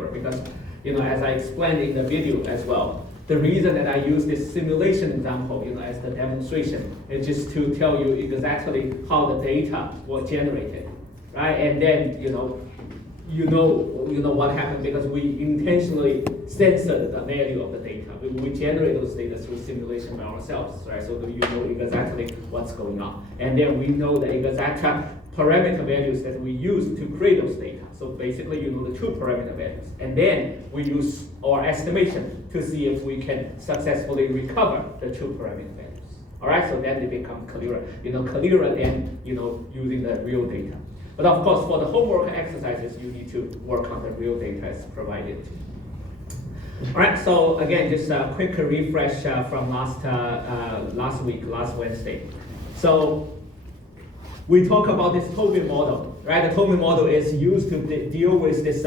particular because, as I explained in the video as well, the reason that I use this simulation example, as the demonstration is just to tell you exactly how the data was generated, right? And then, you know what happened because we intentionally censored the value of the data. We generate those data through simulation by ourselves, right? So that you know exactly what's going on. And then we know the exact parameter values that we use to create those data. So basically, the two parameter values. And then we use our estimation to see if we can successfully recover the two parameter values. All right, so then they become clearer. Clearer than, using the real data. But of course, for the homework exercises, you need to work on the real data as provided. All right, so again, just a quick refresh from last week, last Wednesday. So we talk about this Tobin model, right? The Tobin model is used to deal with this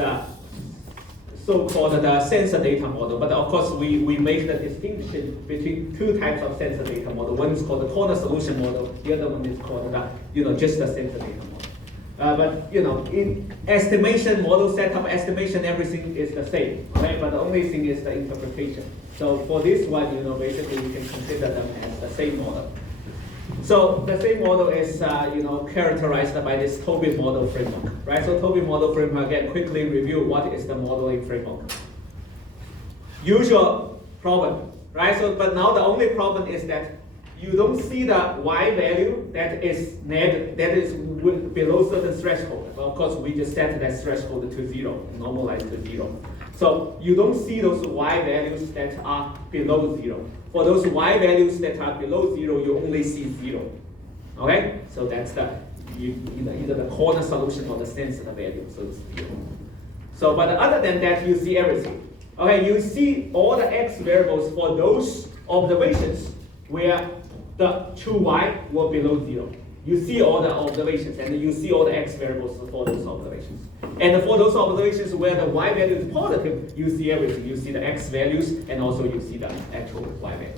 so-called sensor data model. But of course, we make the distinction between two types of sensor data model. One is called the corner solution model. The other one is called just the sensor data model. But in estimation, model setup, estimation, everything is the same, right? But the only thing is the interpretation. So for this one, basically we can consider them as the same model. So the same model is, characterized by this Tobin model framework, right? So Tobin model framework, again, quickly review what is the modeling framework. Usual problem, right? So, but now the only problem is that you don't see the y value that is below certain threshold. Well, of course, we just set that threshold to 0, normalized to 0. So you don't see those y values that are below 0. For those y values that are below 0, you only see 0. Okay? So that's either the corner solution or the sensor value. So it's 0. So, but other than that, you see everything. Okay, you see all the x variables for those observations where the true y were below 0. You see all the observations, and you see all the x variables for those observations. And for those observations where the y value is positive, you see everything. You see the x values, and also you see the actual y value.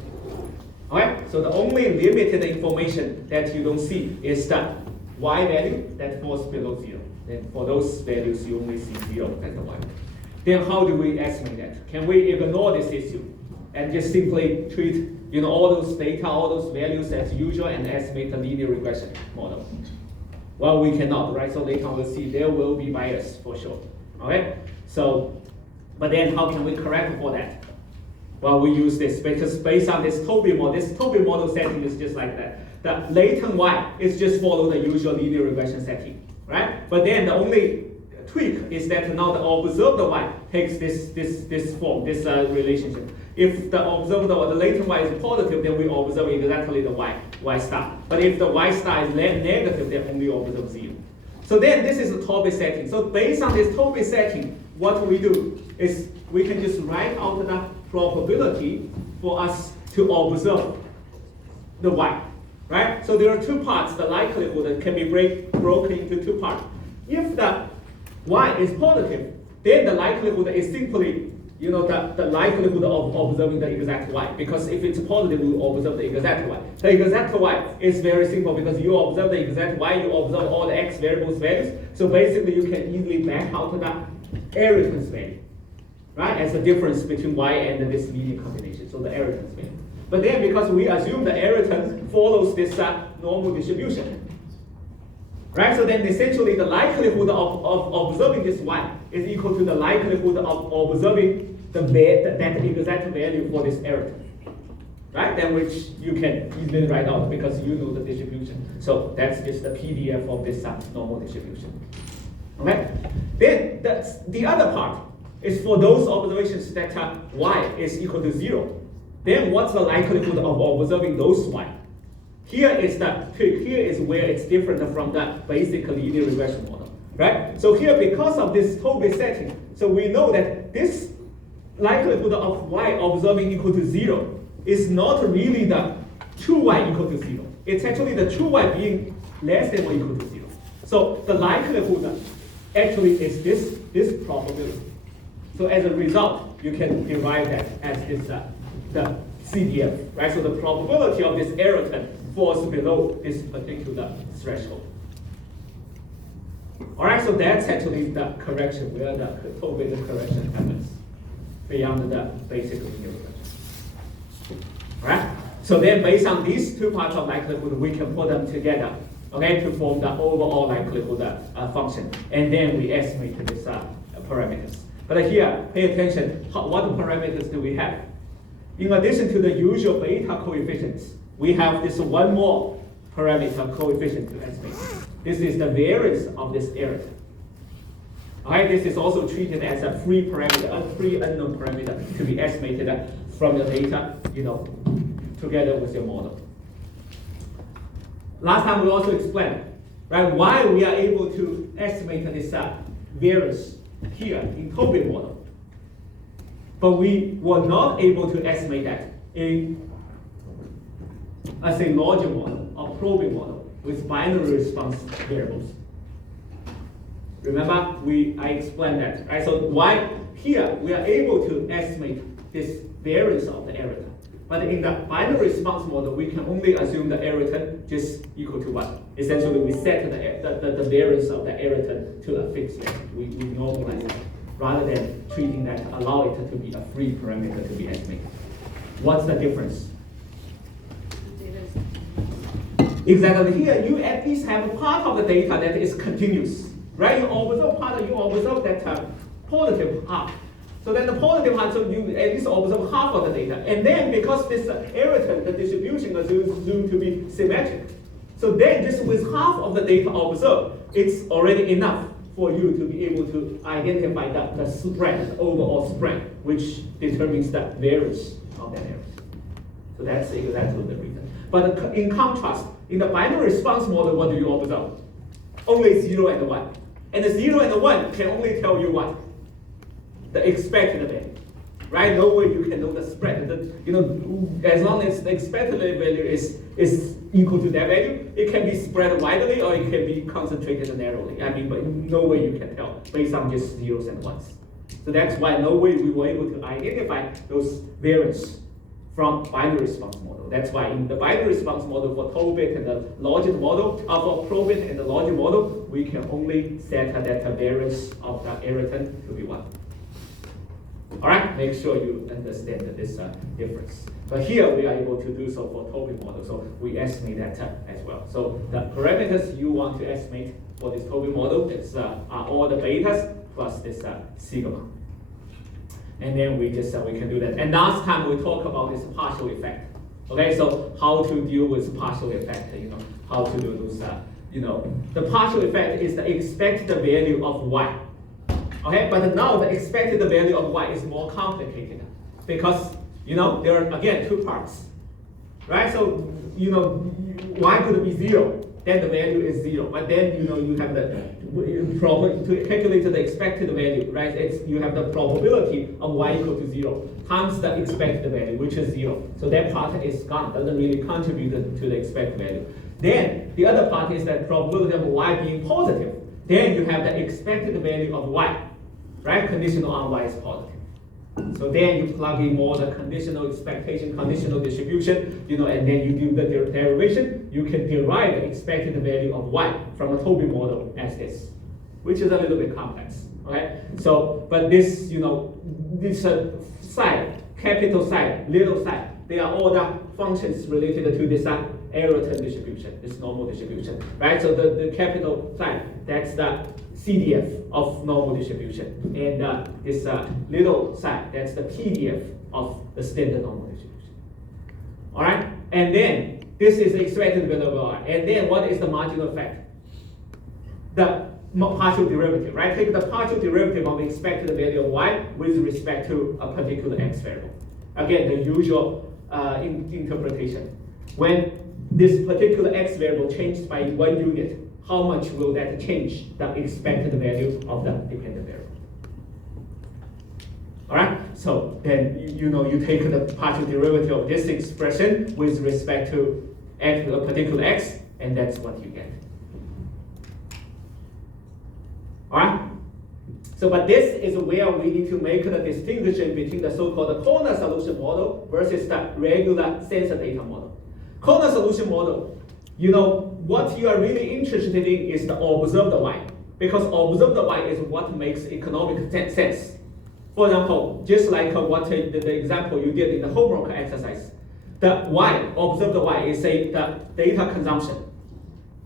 Okay? So the only limited information that you don't see is the y value that falls below 0. Then for those values, you only see 0 as the y value. Then how do we estimate that? Can we ignore this issue and just simply treat all those data, all those values as usual and estimate the linear regression model? Well, we cannot, right? So later on we'll see there will be bias for sure. Okay? So, but then how can we correct for that? Well, we use this because based on this Tobin model setting is just like that. The latent y is just follow the usual linear regression setting, right? But then the only tweak is that now the observed y takes this form, this relationship. If the observed or the latent y is positive, then we observe exactly the y star. But if the y star is negative, then only observe 0. So then this is the Tobin setting. So based on this Tobin setting, what we do is we can just write out the probability for us to observe the y, right? So there are two parts. The likelihood that can be broken into two parts. If the y is positive, then the likelihood is simply the likelihood of observing the exact y. Because if it's positive, we observe the exact y. The exact y is very simple because you observe the exact y, you observe all the x variables values. So basically, you can easily back out the Ayrton's value, right? As the difference between y and this linear combination. So the Ayrton's value. But then because we assume the Ayrton follows this normal distribution, right? So then essentially the likelihood of observing this y is equal to the likelihood of observing that exact value for this Ayrton, right? Then which you can easily write out because you know the distribution. So that's just the PDF of this normal distribution. Okay? Then the other part is for those observations that y is equal to 0. Then what's the likelihood of observing those y? Here is where it's different from the basic linear regression model, right? So here, because of this Tobin setting, so we know that this likelihood of y observing equal to 0 is not really the true y equal to 0. It's actually the true y being less than or equal to 0. So the likelihood actually is this probability. So as a result, you can derive that as this the CDF, right? So the probability of this Ayrton falls below this particular threshold. All right, so that's actually the correction, where the Tobin correction beyond the basic linear regression. Alright? So then based on these two parts of likelihood, we can put them together, okay, to form the overall likelihood function. And then we estimate these parameters. But here, pay attention, what parameters do we have? In addition to the usual beta coefficients, we have this one more parameter coefficient to estimate. This is the variance of this error. Okay, this is also treated as a free parameter, a free unknown parameter to be estimated from your data, together with your model. Last time we also explained, right, why we are able to estimate this variance here in Tobin model, but we were not able to estimate that in, let's say, larger model or probing model with binary response variables. Remember, I explained that, right? So why here we are able to estimate this variance of the error. But in the binary response model, we can only assume the error just equal to 1. Essentially, we set the variance of the error to a fixed value. We normalize it, rather than treating that, allow it to be a free parameter to be estimated. What's the difference? Exactly, here you at least have a part of the data that is continuous, right? You observe that positive half. So then the positive half, so you at least observe half of the data. And then because this error, the distribution is assumed to be symmetric. So then just with half of the data observed, it's already enough for you to be able to identify the spread, the overall spread, which determines the variance of that error. So that's exactly the reason. But in contrast, in the binary response model, what do you observe? Only 0 and 1. And the 0 and 1 can only tell you what? The expected value, right? No way you can know the spread. As long as the expected value is equal to that value, it can be spread widely or it can be concentrated narrowly. But no way you can tell based on just zeros and ones. So that's why no way we were able to identify those variance from binary response model. That's why in the binary response model for Tobit and the logit model, for Probit and the logit model, we can only set that variance of the error to be 1. All right, make sure you understand this difference. But here we are able to do so for Tobin model, so we estimate that as well. So the parameters you want to estimate for this Tobin model are all the betas plus this sigma. And then we can do that. And last time we talked about this partial effect. Okay, so how to deal with partial effect? How to do those. The partial effect is the expected value of y. Okay, but now the expected value of y is more complicated because there are again 2 parts, right? So y could be 0, then the value is 0, but then you have the to calculate the expected value, right? You have the probability of y equal to 0 times the expected value, which is 0. So that part is gone, doesn't really contribute to the expected value. Then the other part is the probability of y being positive. Then you have the expected value of y. Right? Conditional on y is positive. So then you plug in more the conditional expectation, conditional distribution, and then you do the derivation. You can derive the expected value of y from a Tobin model as this, which is a little bit complex. Okay? So, but this, this side, capital side, little side, they are all the functions related to this error distribution, this normal distribution, right? So the capital side, that's the CDF of normal distribution, and this little side, that's the PDF of the standard normal distribution. All right, and then this is the expected value of y, and then what is the marginal effect? The partial derivative, right? Take the partial derivative of the expected value of y with respect to a particular x variable. Again, the usual interpretation. When this particular x variable changed by 1 unit, how much will that change the expected value of the dependent variable? All right, so then you take the partial derivative of this expression with respect to a particular x, and that's what you get. All right, so but this is where we need to make the distinction between the so-called corner solution model versus the regular sensor data model. Corner solution model, what you are really interested in is the observed y, because observed y is what makes economic sense For example, just like what the example you did in the homework exercise, the y, observed y, is say the data consumption.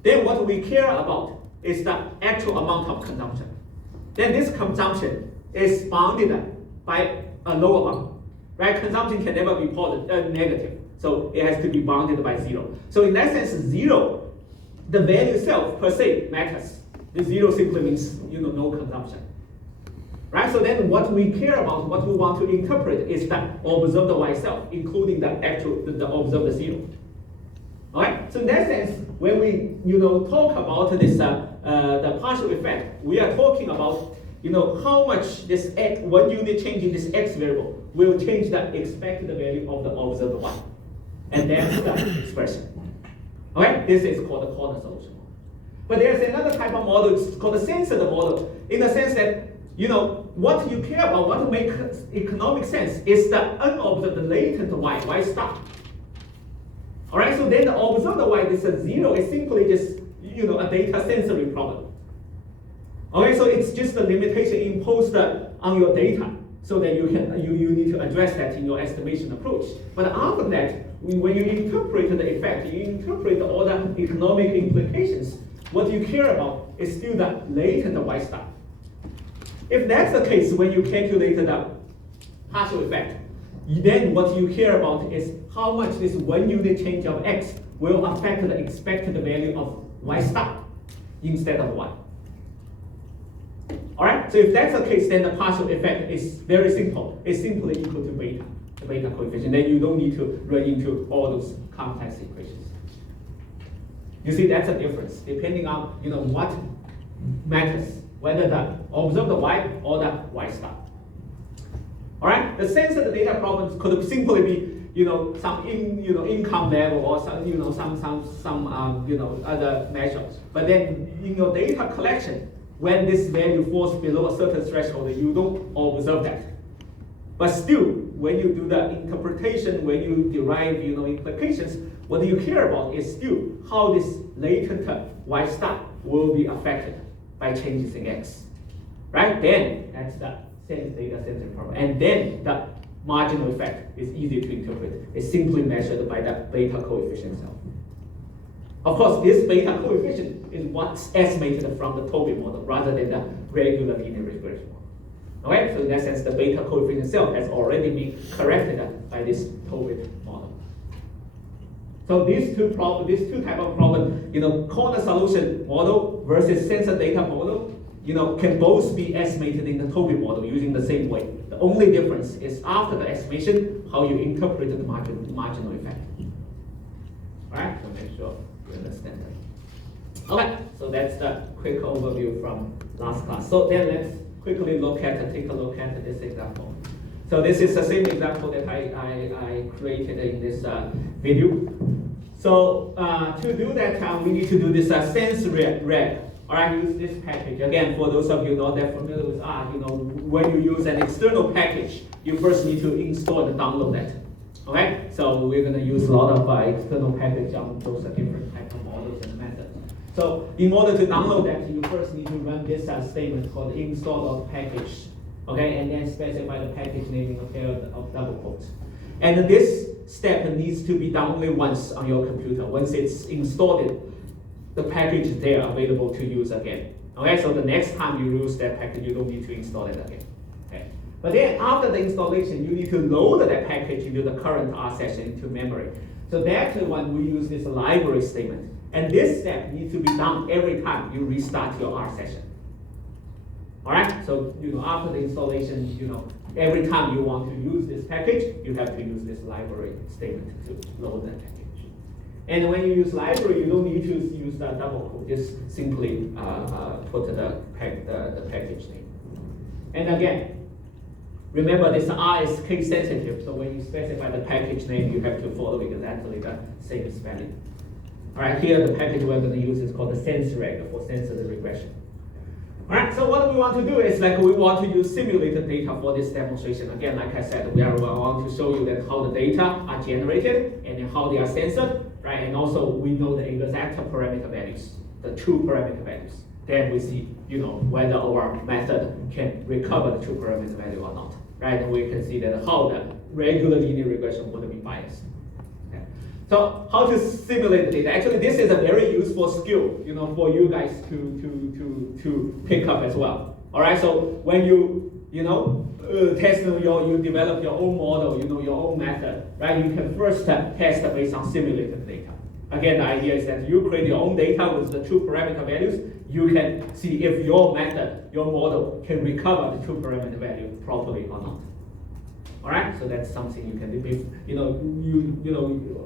Then what we care about is the actual amount of consumption. Then this consumption is bounded by a low amount, right? Consumption can never be positive, negative, so it has to be bounded by 0. So in that sense, 0, the value itself per se matters. The 0 simply means no consumption, right? So then what we care about, what we want to interpret is the observed y itself, including the actual the observed 0. All right. So in that sense, when we talk about this the partial effect, we are talking about how much this x, 1 unit change in this x variable will change the expected value of the observed y, and that's the expression. All right. This is called the corner solution model. But there's another type of model. It's called the censored model, in the sense that what you care about, what makes economic sense, is the unobserved latent y star. All right, so then the observed y, this 0, is simply just a data sensory problem. Okay, so it's just a limitation imposed on your data, so that you need to address that in your estimation approach. But after that, when you interpret the effect, you interpret all the economic implications, what you care about is still the latent y star. If that's the case, when you calculate the partial effect, then what you care about is how much this 1 unit change of x will affect the expected value of y star instead of y. All right, so if that's the case, then the partial effect is very simple. It's simply equal to beta, the beta coefficient. Then you don't need to run into all those complex equations. You see, that's a difference, depending on what matters, whether the observed y or the y star. All right, the censored data problems could simply be some income level or some other measures. But then in your data collection, when this value falls below a certain threshold, you don't observe that. But still, when you do the interpretation, when you derive implications, what you care about is still how this latent y star will be affected by changes in x, right? Then that's the data censored problem, and then the marginal effect is easy to interpret. It's simply measured by the beta coefficient itself. Of course, this beta coefficient is what's estimated from the Toby model rather than the regular linear regression model. Okay, so in that sense, the beta coefficient itself has already been corrected by this Toby model. So these two type of problem, corner solution model versus censored data model, can both be estimated in the Toby model using the same way. The only difference is after the estimation, how you interpret the marginal effect. All right, so make sure you understand that. Okay, so that's the quick overview from last class. So then let's quickly take a look at this example. So this is the same example that I created in this video. So to do that, we need to do this Censored. All right, use this package. Again, for those of you not that familiar with R, when you use an external package, you first need to install and download that. Okay, so we're going to use a lot of external package on those different type of models and methods. So in order to download that, you first need to run this statement called install.package. Okay, and then specify the package name in a pair of double quotes. And this step needs to be done only once on your computer. Once it's installed, the package is there available to use again. Okay, so the next time you use that package, you don't need to install it again. Okay. But then after the installation, you need to load that package into the current R session into memory. So that's one we use this library statement. And this step needs to be done every time you restart your R session. All right, so after the installation, every time you want to use this package, you have to use this library statement to load that package. And when you use library, you don't need to use the double quote. Just simply put the package name. And again, remember this R is case sensitive, so when you specify the package name, you have to follow exactly the same spelling. All right, here the package we're going to use is called the Censored for censored regression. All right, so what we want to do is we want to use simulated data for this demonstration. Again, like I said, we want to show you that how the data are generated and then how they are censored, right? And also we know the exact parameter values, the true parameter values. Then we see whether our method can recover the true parameter value or not, right? And we can see that how the regular linear regression would be biased. Okay. So how to simulate the data? Actually, this is a very useful skill, for you guys to pick up as well. All right. So when you test you develop your own model, your own method, right? You can first test based on simulated data. Again, the idea is that you create your own data with the true parameter values. You can see if your method, your model can recover the true parameter value properly or not. All right, so that's something you can do.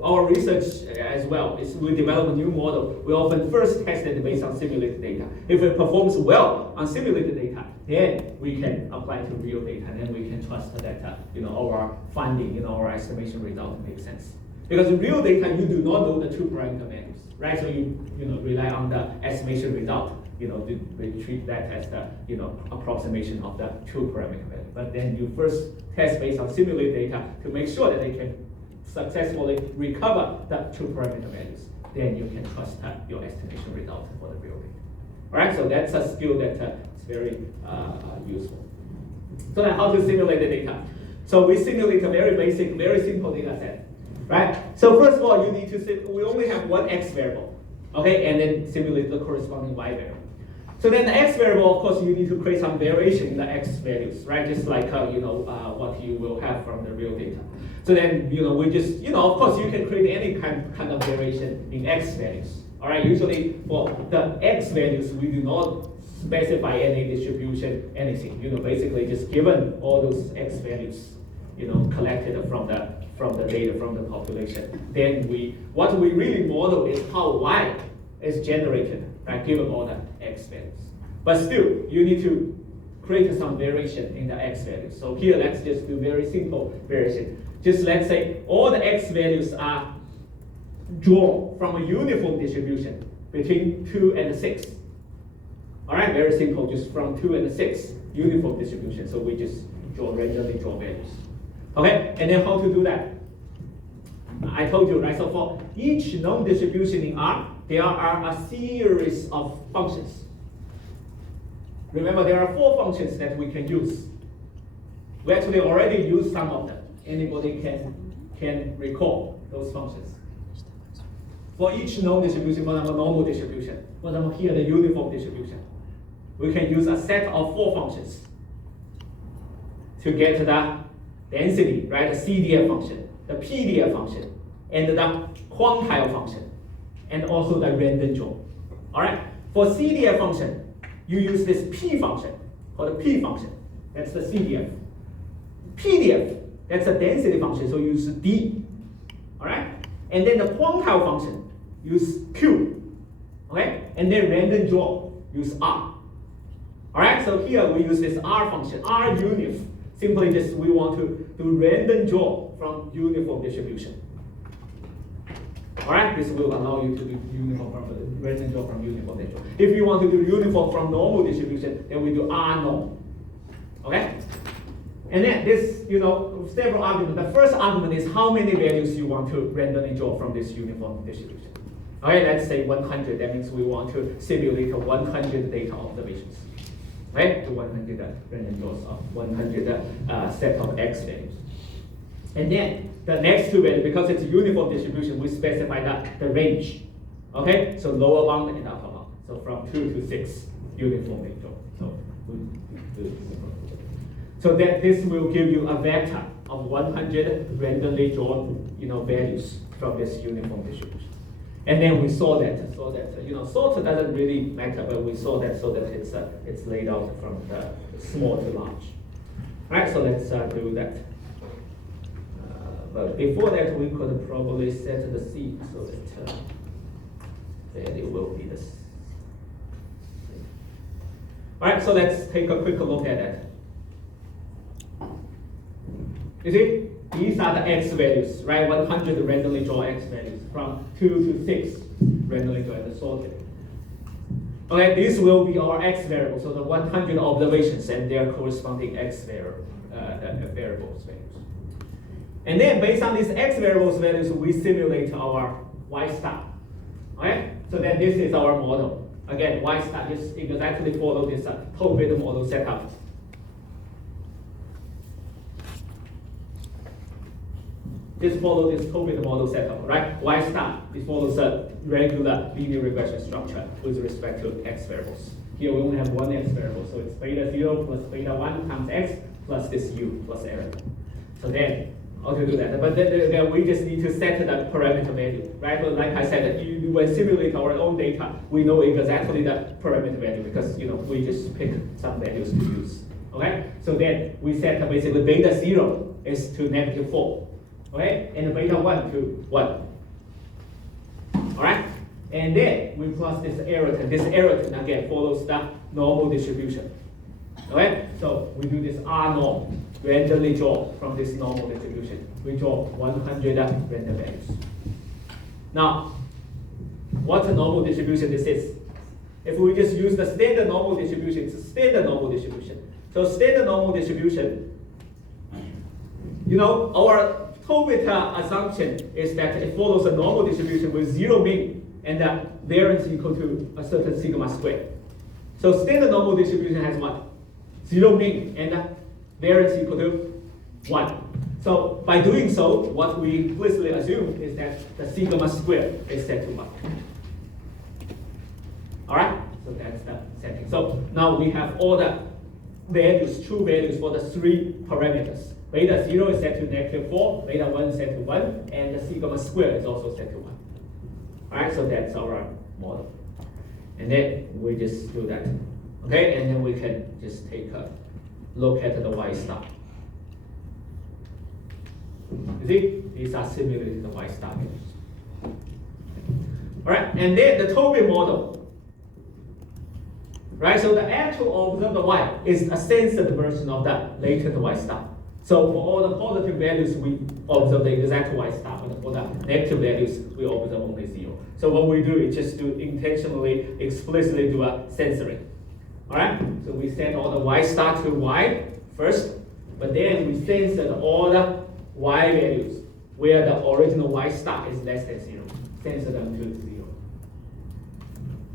Our research as well is we develop a new model. We often first test it based on simulated data. If it performs well on simulated data, then we can apply to real data, and then we can trust that our finding, our estimation result makes sense. Because in real data, you do not know the true parameter values, right? So you rely on the estimation result, to treat that as the approximation of the true parameter value. But then you first test based on simulated data to make sure that they can successfully recover the true parameter values. Then you can trust your estimation result for the real data. All right, so that's a skill that is very useful. So then how to simulate the data? So we simulate a very basic, very simple data set, right? So first of all, you need to we only have one x variable, okay, and then simulate the corresponding y variable. So then the x variable, of course, you need to create some variation in the x values, right? Just like what you will have from the real data. So then we just of course you can create any kind of variation in x values. All right. Usually for the x values, we do not specify any distribution, anything. Basically just given all those x values, collected from the data from the population. Then what we really model is how y is generated, right, given all the x values. But still, you need to create some variation in the x values. So here, let's just do very simple variation. Just let's say all the x values are drawn from a uniform distribution between 2 and 6. All right, very simple, just from 2 and 6, uniform distribution. So we just randomly draw values. Okay, and then how to do that? I told you, right? So for each known distribution in R, there are a series of functions. Remember, there are 4 functions that we can use. We actually already used some of them. Anybody can recall those functions. For each known distribution, for example, normal distribution, for example, here the uniform distribution, we can use a set of 4 functions to get the density, right? The CDF function, the PDF function, and the quantile function, and also the random draw. All right. For CDF function, you use this P function, called the P function. That's the CDF. PDF, that's a density function, so use D. All right. And then the quantile function, use Q. Okay. And then random draw, use R. All right. So here we use this R function, R unif. Simply just we want to do random draw from uniform distribution. All right, this will allow you to do random draw from uniform distribution. If you want to do uniform from normal distribution, then we do R norm. Okay? And then this, several arguments. The first argument is how many values you want to randomly draw from this uniform distribution. Okay, let's say 100. That means we want to simulate 100 data observations. Right? To 100 random draws of 100 set of x values. And then the next 2 values, because it's a uniform distribution, we specify the range. Okay? So lower bound and upper bound. So from 2 to 6 uniformly drawn. So that this will give you a vector of 100 randomly drawn values from this uniform distribution. And then we saw that sort doesn't really matter, but we saw that so that it's laid out from the small to large. All right, so let's do that. But before that, we could probably set the C so that value will be the same. All right, so let's take a quick look at that. You see, these are the x values, right? 100 randomly draw x values from 2 to 6 randomly draw and sorted. Okay, this will be our x variable, so the 100 observations and their corresponding x variables values. And then based on these x variables values, we simulate our y star. Okay, so then this is our model. Again, y star just exactly follow this Truncated model setup. Just follow this Truncated model setup, right? Y star, it follows a regular linear regression structure with respect to x variables. Here we only have one x variable, so it's beta 0 plus beta 1 times x plus this u plus error. So then, how to do that? But then we just need to set the parameter value, right? But like I said, when we simulate our own data, we know exactly the parameter value because we just pick some values to use. Okay? So then we set basically beta 0 is to -4. Okay? And beta 1 to 1. Alright? And then we plus this error term. This error term again follows the normal distribution. Okay? So we do this R norm, randomly draw from this normal distribution. We draw 100 random values. Now, what a normal distribution this is? If we just use the standard normal distribution, it's a standard normal distribution. So standard normal distribution, our Truncated assumption is that it follows a normal distribution with 0 mean and the variance equal to a certain sigma squared. So standard normal distribution has what? 0 mean and the variance equal to 1. So by doing so, what we implicitly assume is that the sigma squared is set to 1. Alright? So that's the setting. So now we have all the values, true values for the 3 parameters. Beta 0 is set to -4, beta 1 is set to 1, and the sigma squared is also set to 1. Alright, so that's our model. And then we just do that. Okay, and then we can just take a look at the y star. You see, these are simulated y star values. Alright, and then the Truncated model. Right, so the actual observed y is a censored version of the latent y star. So for all the positive values, we observe the exact y star, but for the negative values, we observe only 0. So what we do is just to intentionally, explicitly do a censoring. Alright, so we set all the y star to y first, but then we censor all the y values where the original y star is less than 0. Censor them to 0.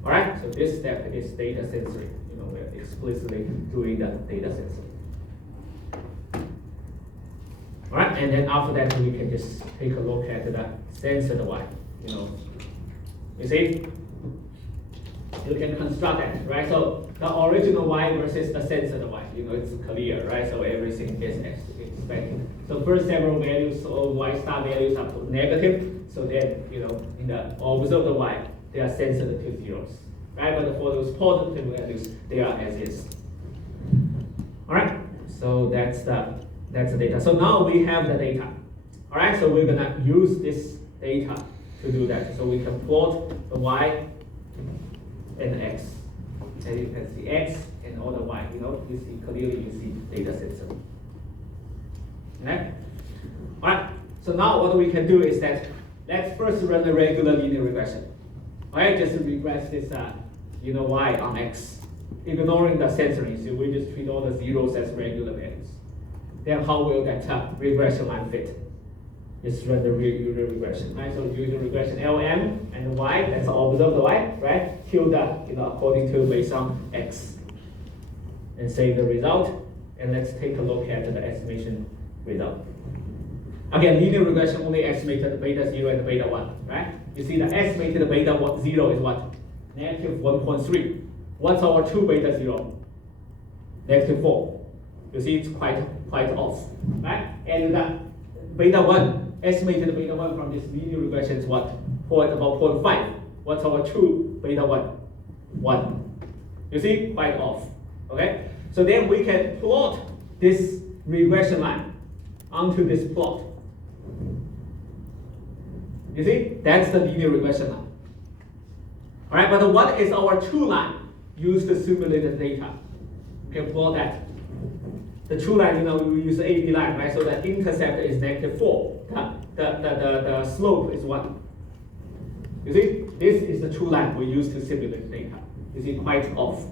Alright, so this step is data censoring. We're explicitly doing the data censoring. Alright, and then after that we can just take a look at the censored y. You see? You can construct that, right? So the original y versus the censored y, it's clear, right? So everything is expected. So first several values of y star values are negative. So then, in the observed y, they are censored to zeros, right? But for those positive values, they are as is. Alright, so that's the data. So now we have the data. Alright, so we're gonna use this data to do that. So we can plot the y and the x. And you can see x and all the y. You see clearly, you see data censored. Okay? Alright, so now what we can do is that let's first run the regular linear regression. Alright, just to regress this y on x. Ignoring the censoring, so we just treat all the zeros as regular values. Then how will that regression line fit? Just run the usual regression, right? So usual regression LM and y, that's observed y, right? Kill that, according to based on x. And save the result. And let's take a look at the estimation result. Again, linear regression only estimated beta 0 and beta 1, right? You see the estimated beta 0 is what? -1.3. What's our true beta 0? -4. You see it's quite off, right? And the beta 1, estimated beta 1 from this linear regression is what? About 0.5. What's our true beta 1? 1. You see, quite off. Okay? So then we can plot this regression line onto this plot. You see, that's the linear regression line. Alright, but what is our true line used to simulate the data? We can plot that. The true line, we use the AB line, right? So the intercept is -4. The slope is 1. You see, this is the true line we use to simulate data. You see, quite off.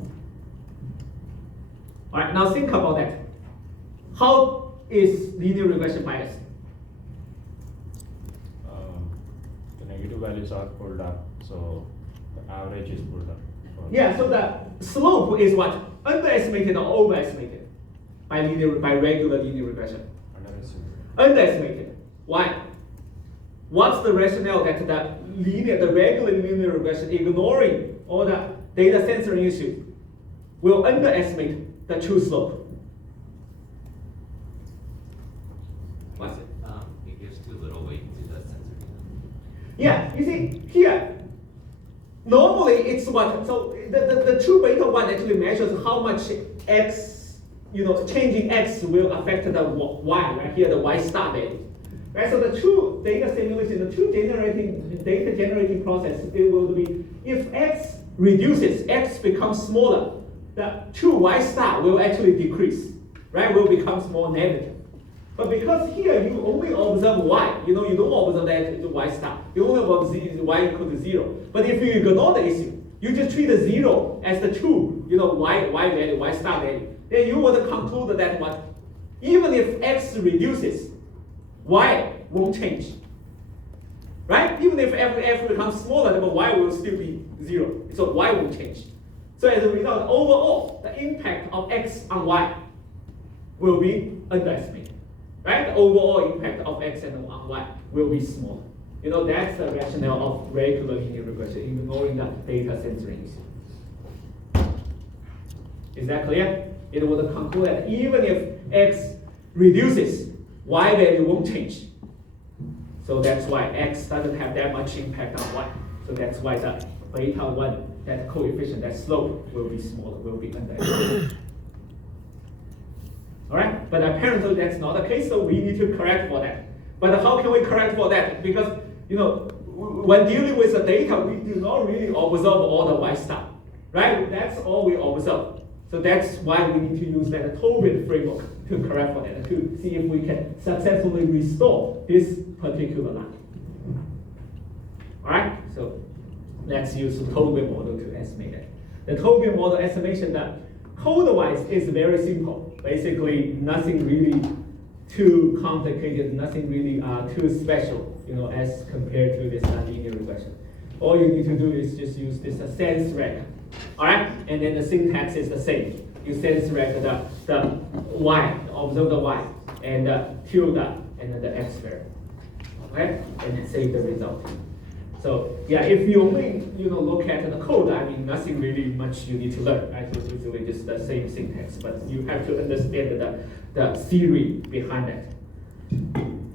All right, now think about that. How is linear regression biased? The negative values are pulled up, so the average is pulled up. Yeah, so the slope is what? Underestimated or overestimated by regular linear regression? Underestimated. Why? What's the rationale that the regular linear regression, ignoring all the data censoring issues, will underestimate the true slope? What's it? It gives too little weight to the censoring. Yeah, you see here. Normally it's what? So the true beta 1 actually measures how much x, changing x will affect the y, right here, the y star value. Right, so the true data simulation, the true data generating process, it will be if x reduces, x becomes smaller, the true y star will actually decrease, right? Will become more negative. But because here you only observe y, you don't observe that y star. You only observe y equal to 0. But if you ignore the issue, you just treat the 0 as the true, y value, y star value. Then you would conclude that what? Even if x reduces, y won't change. Right? Even if f becomes smaller, but y will still be 0. So y won't change. So as a result, overall, the impact of x on y will be underestimated. Right? The overall impact of x and on y will be smaller. That's the rationale of regular linear regression, ignoring the data censoring issue. Is that clear? It would conclude that even if x reduces, y value won't change. So that's why x doesn't have that much impact on y. So that's why the beta 1, that coefficient, that slope will be smaller, will be underestimated. All right, but apparently that's not the case, so we need to correct for that. But how can we correct for that? Because when dealing with the data, we do not really observe all the y star, right? That's all we observe. So that's why we need to use that Tobin framework to correct for that, to see if we can successfully restore this particular line. All right, so let's use the Tobin model to estimate it. The Tobin model estimation, that code-wise is very simple. Basically, nothing really too complicated, nothing really too special, as compared to this linear regression. All you need to do is just use this sense rec. All right, and then the syntax is the same. You sense rec the y, observe the y, and the tilde, and then the x variable. Okay, and then save the result. So yeah, if you only look at the code, nothing really much you need to learn, right? So it's usually just the same syntax, but you have to understand the theory behind it.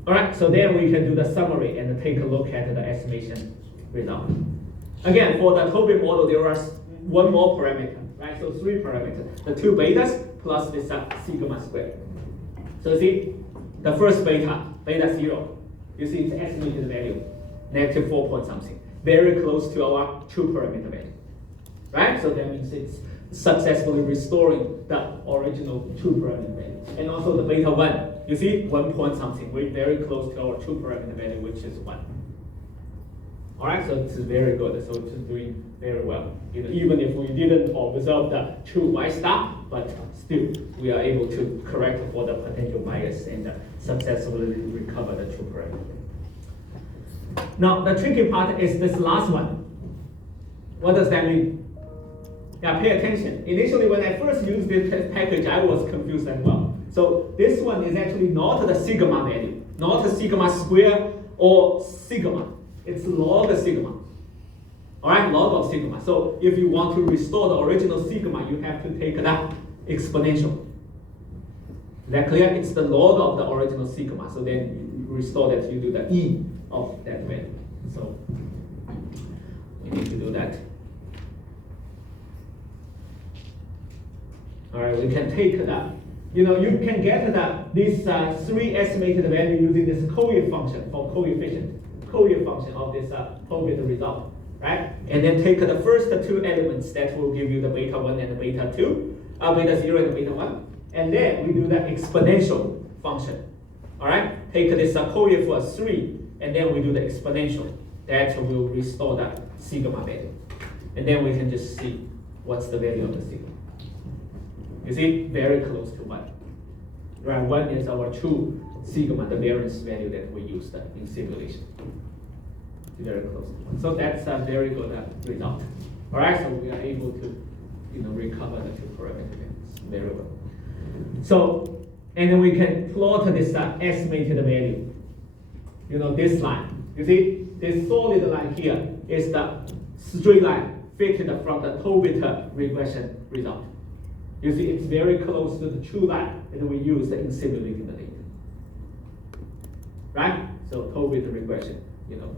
All right, so then we can do the summary and take a look at the estimation result. Again, for the Tobin model, there are one more parameter, right? So 3 parameters, the 2 betas plus this sigma squared. So see, the first beta 0, you see its estimated value, negative 4 point something, very close to our true parameter value, right? So that means it's successfully restoring the original true parameter value. And also the beta 1, you see 1 point something, we're very close to our true parameter value, which is 1. All right, so it's very good. So it's doing very well. Even if we didn't observe the true y star, but still we are able to correct for the potential bias and successfully recover the true parameter. Now the tricky part is this last one. What does that mean? Yeah, pay attention. Initially, when I first used this package, I was confused as well. So this one is actually not the sigma value, not the sigma square or sigma. It's log sigma. All right, log of sigma. So if you want to restore the original sigma, you have to take that exponential. Is that clear? It's the log of the original sigma. So then you restore that, you do the e of that value. So you need to do that. All right, we can take that. You can get this 3 estimated value using this coef function for coefficient function of this Tobin result, right? And then take the first 2 elements that will give you the beta 1 and the beta 2, beta 0 and beta 1, and then we do the exponential function. All right, take this coef for 3, and then we do the exponential. That will restore the sigma value, and then we can just see what's the value of the sigma. You see, very close to 1. Right, 1 is our true sigma, the variance value that we used in simulation. Very close to 1. So that's a very good result. All right, so we are able to, recover the two parameter values very well. So, and then we can plot this estimated value. This line. You see, this solid line here is the straight line fitted from the Tobit regression result. You see, it's very close to the true line that we use in simulating the data. Right? So Tobit regression,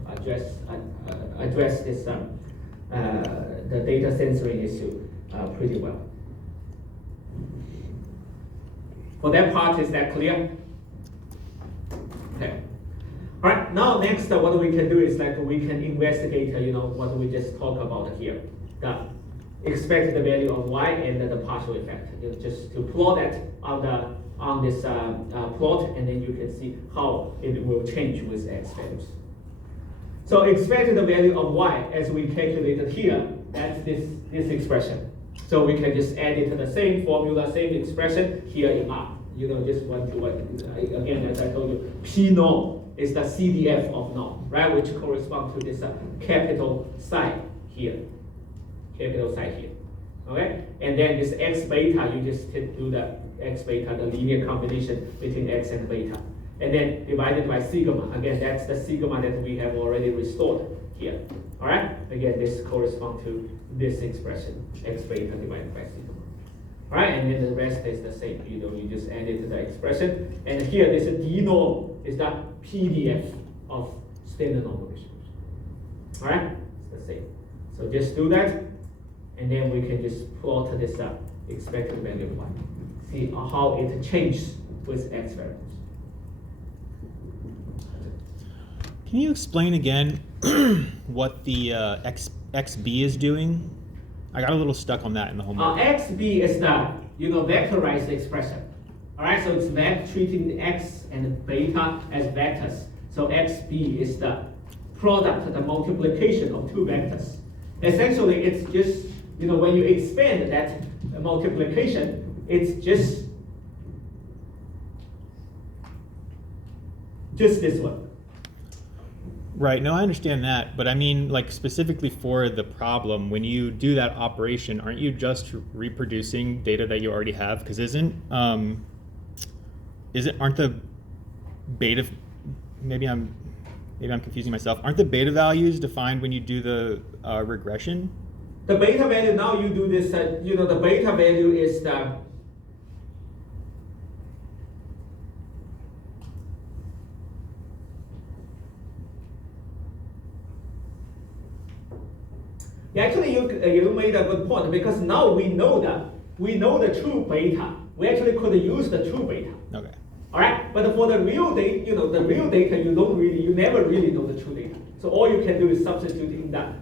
address this the data censoring issue pretty well. For that part, is that clear? Okay. All right. Now next, what we can do is we can investigate, what we just talked about here, the expected value of y and the partial effect. Just to plot that on this plot, and then you can see how it will change with x values. So expected value of y, as we calculated here, that's this expression. So we can just add it to the same formula, same expression here in R. Just one to one. Again, as I told you, P norm is the CDF of norm, right? Which corresponds to this capital psi here. Capital psi here. Okay? And then this x beta, you just do the x beta, the linear combination between x and beta. And then divided by sigma. Again, that's the sigma that we have already restored here. All right? Again, this corresponds to this expression, x beta divided by sigma. All right? And then the rest is the same. You just add it to the expression. And here, this d norm is the PDF of standard normal distribution. All right? It's the same. So just do that. And then we can just plot this expected value of y. See how it changes with x variables. Can you explain again what the xb is doing? I got a little stuck on that in the homework. Xb is the vectorized expression. All right, so it's treating the x and beta as vectors. So xb is the product, the multiplication of two vectors. Essentially, it's just when you expand that multiplication, it's just this one. Right, no, I understand that, but I mean, specifically for the problem, when you do that operation, aren't you just reproducing data that you already have? Because aren't the beta, maybe I'm confusing myself, aren't the beta values defined when you do the regression? The beta value, now you do this, the beta value is the actually, you made a good point, because now we know the true beta. We actually could use the true beta. Okay. All right, but for the real data, you never really know the true data. So all you can do is substitute in the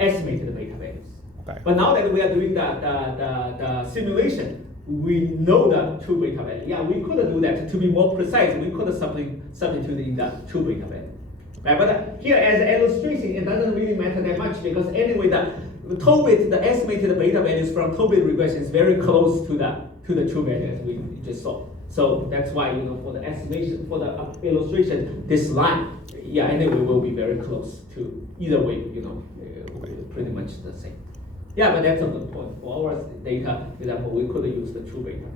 estimated beta values. Okay. But now that we are doing the simulation, we know the true beta value. Yeah, we could do that to be more precise. We could substitute in the true beta value. Right, but here as an illustration, it doesn't really matter that much, because anyway, the estimated beta values from Tobit regression is very close to the true value as we just saw. So that's why for the estimation, for the illustration, this line, anyway, will be very close to either way. Pretty much the same. Yeah, but that's a good point. For our data example, we could use the true beta.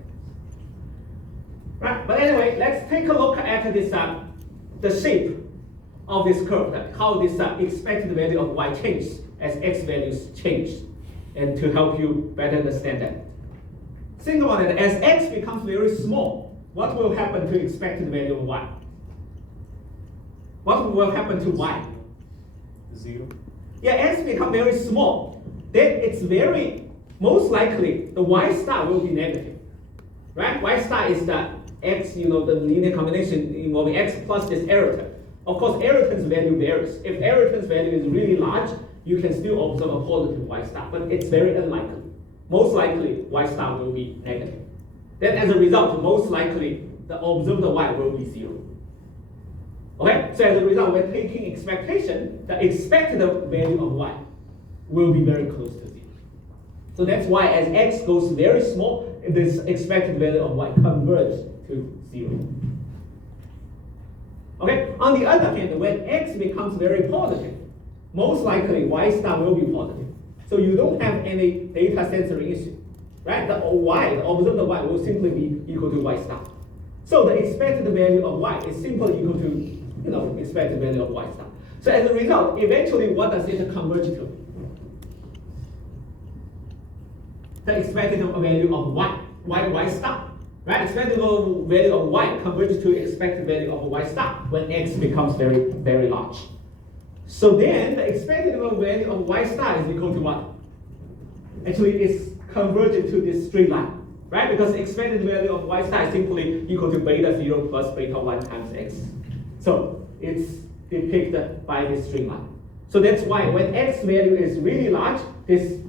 Right, but anyway, let's take a look at this the shape of this curve, how this expected value of y changes as x values change, and to help you better understand that. Think about it, as x becomes very small, what will happen to expected value of y? What will happen to y? 0. Yeah, x becomes very small, then it's very, most likely, the y star will be negative, right? Y star is the x, the linear combination involving x plus this error term. Of course, error term's value varies. If error term's value is really large, you can still observe a positive y star, but it's very unlikely. Most likely, y star will be negative. Then as a result, most likely, the observed y will be 0. Okay, so as a result, we're taking expectation, the expected value of y will be very close to 0. So that's why as x goes very small, this expected value of y converges to 0. Okay, on the other hand, when x becomes very positive, most likely y star will be positive. So you don't have any data censoring issue, right? The y, the observed y will simply be equal to y star. So the expected value of y is simply equal to, expected value of y star. So as a result, eventually what does it converge to? The expected value of y star, right? Expected value of y converges to expected value of y star when x becomes very, very large. So then the expected value of y star is equal to what? Actually, it's converged to this straight line, right? Because the expected value of y star is simply equal to beta 0 plus beta 1 times x. So it's depicted by this straight line. So that's why when x value is really large, this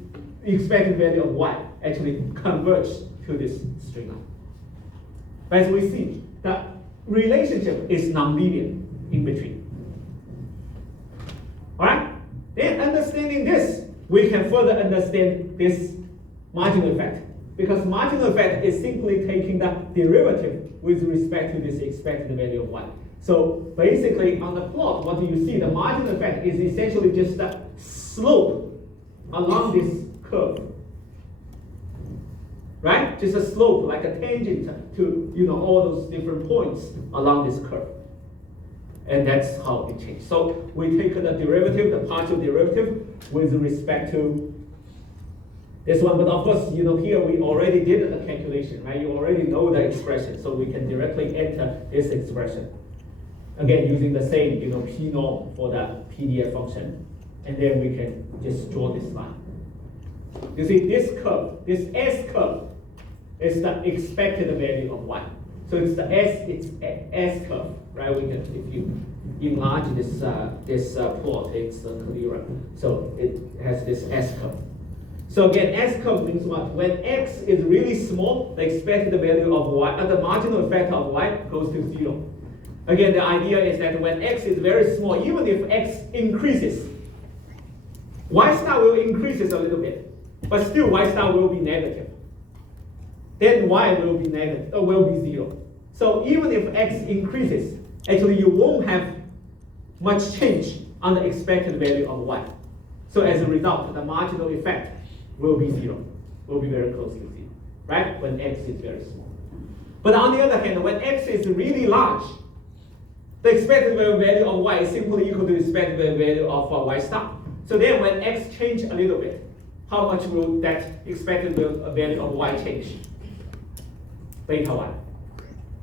expected value of y actually converges to this straight line. But as we see, the relationship is nonlinear in between. All right? Then understanding this, we can further understand this marginal effect. Because marginal effect is simply taking the derivative with respect to this expected value of y. So basically on the plot, what do you see? The marginal effect is essentially just the slope along this curve. Right? Just a slope, like a tangent to all those different points along this curve. And that's how it changes. So we take the derivative, the partial derivative, with respect to this one. But of course, here we already did the calculation, right? You already know the expression, so we can directly enter this expression. Again, using the same, P norm for the PDF function. And then we can just draw this line. You see, this curve, this S curve, is the expected value of y. So it's the S curve, right? We can, if you enlarge this plot, it's clearer. So it has this S curve. So again, S curve means what? When x is really small, the expected value of y, the marginal effect of y goes to 0. Again, the idea is that when x is very small, even if x increases, y star will increase a little bit, but still y star will be negative. Then y will be negative, or will be 0. So even if x increases, actually you won't have much change on the expected value of y. So as a result, the marginal effect will be 0, will be very close to 0, right? When x is very small. But on the other hand, when x is really large, the expected value of y is simply equal to the expected value of y star. So then when x changes a little bit, how much will that expected value of y change? Beta 1.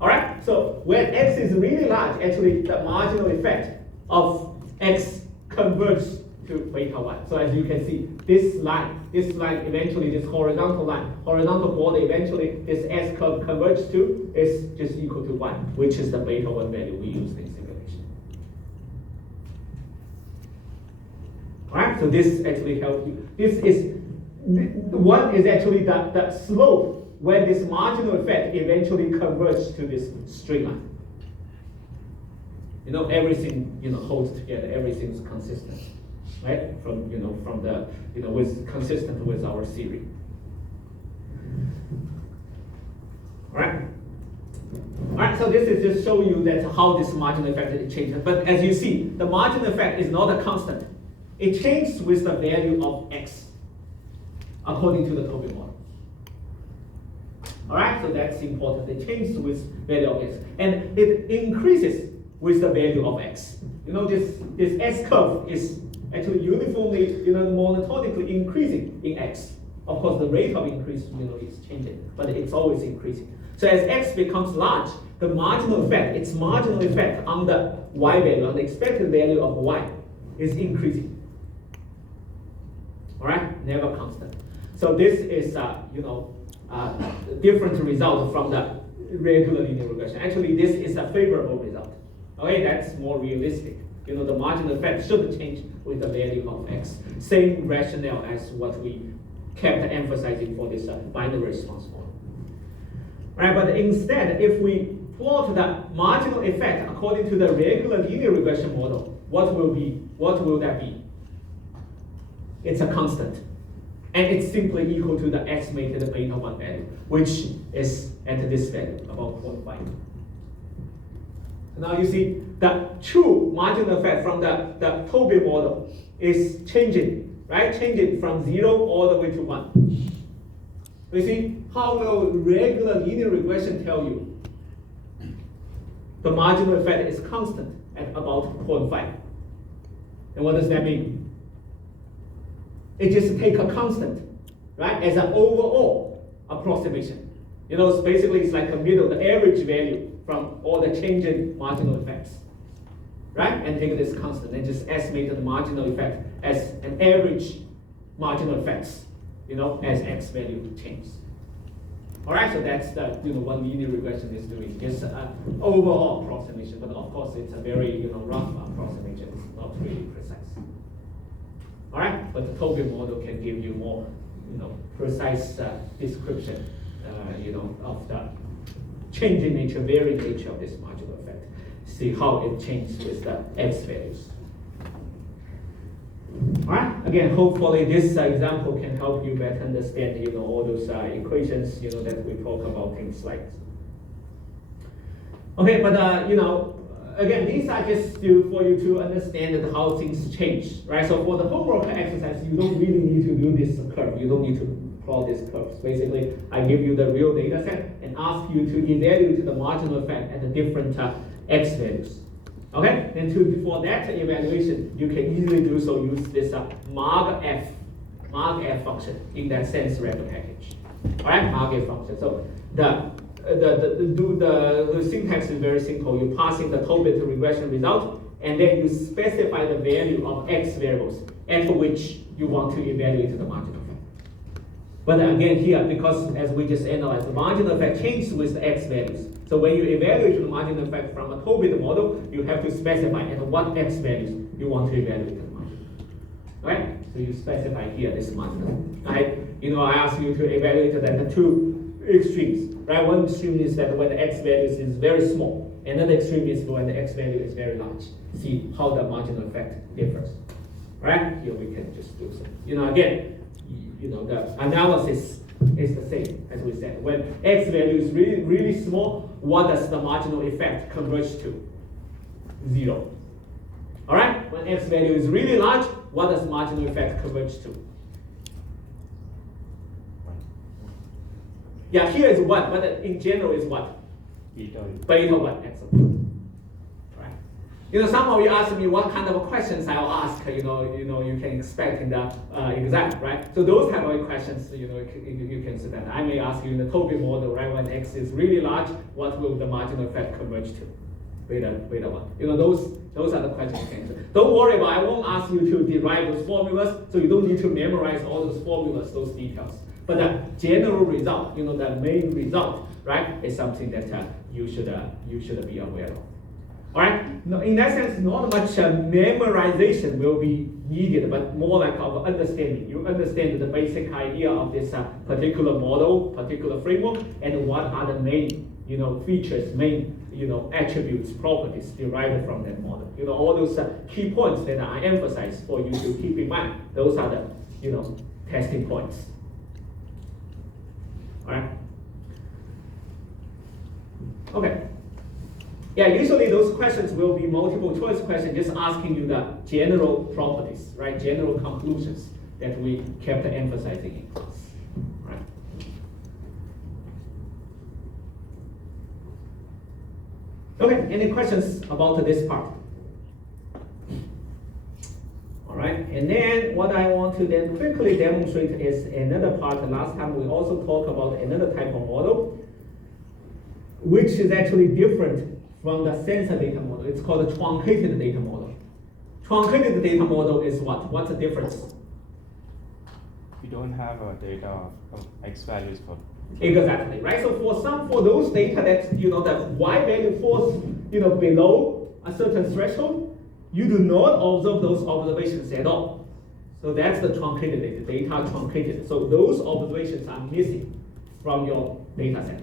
All right, so when x is really large, actually the marginal effect of x converges to beta 1. So as you can see, this line eventually, this horizontal border, eventually this S curve converges to is just equal to 1, which is the beta 1 value we used in simulation. All right, so this actually helps you. This is, one is actually the slope when this marginal effect eventually converges to this straight line. Everything holds together, everything is consistent, right? From the with consistent with our theory. All right, so this is just show you that how this marginal effect changes. But as you see, the marginal effect is not a constant. It changes with the value of x, according to the Tobin model. All right, so that's important. It changes with value of x, and it increases with the value of x. This S curve is actually uniformly, monotonically increasing in x. Of course, the rate of increase, is changing, but it's always increasing. So as x becomes large, the marginal effect, its marginal effect on the y value, on the expected value of y, is increasing. All right, never constant. So this is, different result from the regular linear regression. Actually, this is a favorable result. Okay, that's more realistic. The marginal effect should change with the value of x. Same rationale as what we kept emphasizing for this binary response model. Right, but instead, if we plot the marginal effect according to the regular linear regression model, what will that be? It's a constant. And it's simply equal to the estimated beta 1 value, which is at this value, about 0.5. Now you see the true marginal effect from the Tobin model is changing, right? Change it from 0 all the way to 1. You see, how will regular linear regression tell you the marginal effect is constant at about 0.5? And what does that mean? It just take a constant, right, as an overall approximation. You know, it's basically it's like a middle, the average value from all the changing marginal effects, right? And take this constant and just estimate the marginal effect as an average marginal effects, you know, as x value changes. All right, so that's the what linear regression is doing. Just an overall approximation, but of course it's a very rough approximation. It's not really precise. All right, but the Toby model can give you more precise description of the changing nature, varying nature of this marginal effect. See how it changes with the x values. All right. Again, hopefully this example can help you better understand, all those equations, that we talk about things like. Okay, but again, these are just for you to understand how things change, right? So for the homework exercise, you don't really need to do this curve. You don't need to plot these curves. Basically, I give you the real data set and ask you to evaluate the marginal effect at the different x values. Okay, and for that evaluation, you can easily do so. Use this margf function in that Censored package. All right, margf function. So the syntax is very simple. You pass in the Toby regression result, and then you specify the value of x variables at which you want to evaluate the marginal effect. But again, here, because as we just analyzed, the marginal effect changes with the x values. So when you evaluate the marginal effect from a Toby model, you have to specify at what x values you want to evaluate the marginal. Right? So you specify here this marginal. Right? I ask you to evaluate the two extremes. Right? One extreme is that when the x value is very small. Another extreme is when the x value is very large. See how the marginal effect differs. Right? Here we can just do so. Again, the analysis is the same as we said. When x value is really, really small, what does the marginal effect converge to? 0. All right? When x value is really large, what does marginal effect converge to? Yeah, here is 1, but in general is what? Beta 1. Excellent. Some of you ask me what kind of questions I'll ask, you can expect in the exam, right? So those type of questions, you can see that. I may ask you in the Toby model, right? When x is really large, what will the marginal effect converge to? Beta 1. Those are the questions you can answer. Don't worry about it. I won't ask you to derive those formulas, so you don't need to memorize all those formulas, those details. But the general result, the main result, right, is something that you should be aware of. All right. No, in that sense, not much memorization will be needed, but more like of understanding. You understand the basic idea of this particular model, particular framework, and what are the main, features, main, attributes, properties derived from that model. All those key points that I emphasize for you to keep in mind. Those are the, testing points. All right. Okay. Yeah, usually those questions will be multiple choice questions, just asking you the general properties, right? General conclusions that we kept emphasizing in class, right? Okay, any questions about this part? All right, and then what I want to then quickly demonstrate is another part. Last time we also talked about another type of model, which is actually different from the censored data model. It's called a truncated data model. Truncated data model is what? What's the difference? We don't have data of x values for. Exactly, right? So for those data that that y value falls below a certain threshold, you do not observe those observations at all. So that's the truncated data truncated. So those observations are missing from your data set.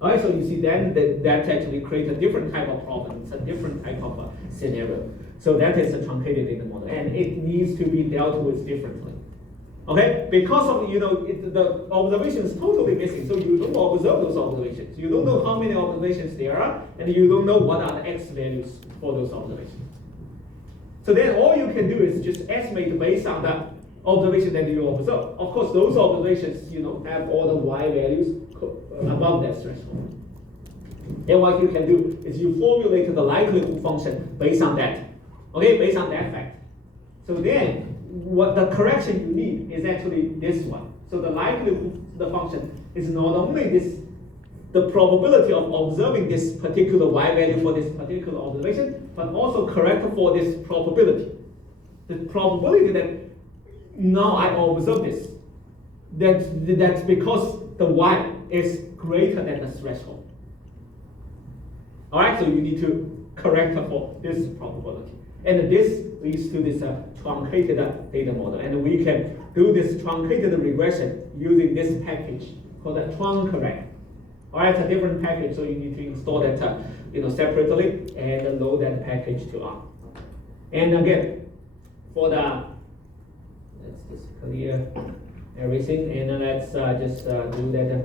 All right, so you see then that actually creates a different type of problem. It's a different type of scenario. So that is a truncated data model, and it needs to be dealt with differently. Okay, because of the observation is totally missing, so you don't observe those observations. You don't know how many observations there are, and you don't know what are the x values for those observations. So then all you can do is just estimate based on the observation that you observe. Of course, those observations, have all the y values above that threshold. And what you can do is you formulate the likelihood function based on that. Okay, based on that fact. So then, what the correction you need is actually this one. So the likelihood, the function is not only the probability of observing this particular y value for this particular observation, but also correct for this probability. The probability that now I observe this, that's because the y is greater than the threshold. All right, so you need to correct for this probability. And this leads to this truncated data model. And we can do this truncated regression using this package called a Truncated. All right, it's a different package, so you need to install that separately and load that package to R. And again, for the, let's just clear everything, and let's just do that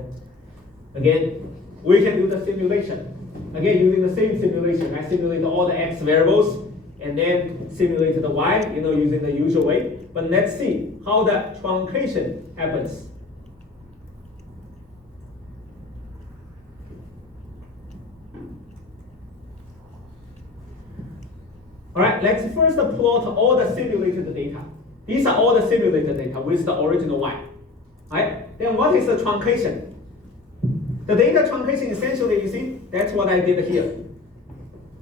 again. We can do the simulation. Again, using the same simulation, I simulate all the x variables and then simulate the y, using the usual way. But let's see how the truncation happens. All right, let's first plot all the simulated data. These are all the simulated data with the original y. All right, then what is the truncation? The data truncation essentially, you see, that's what I did here.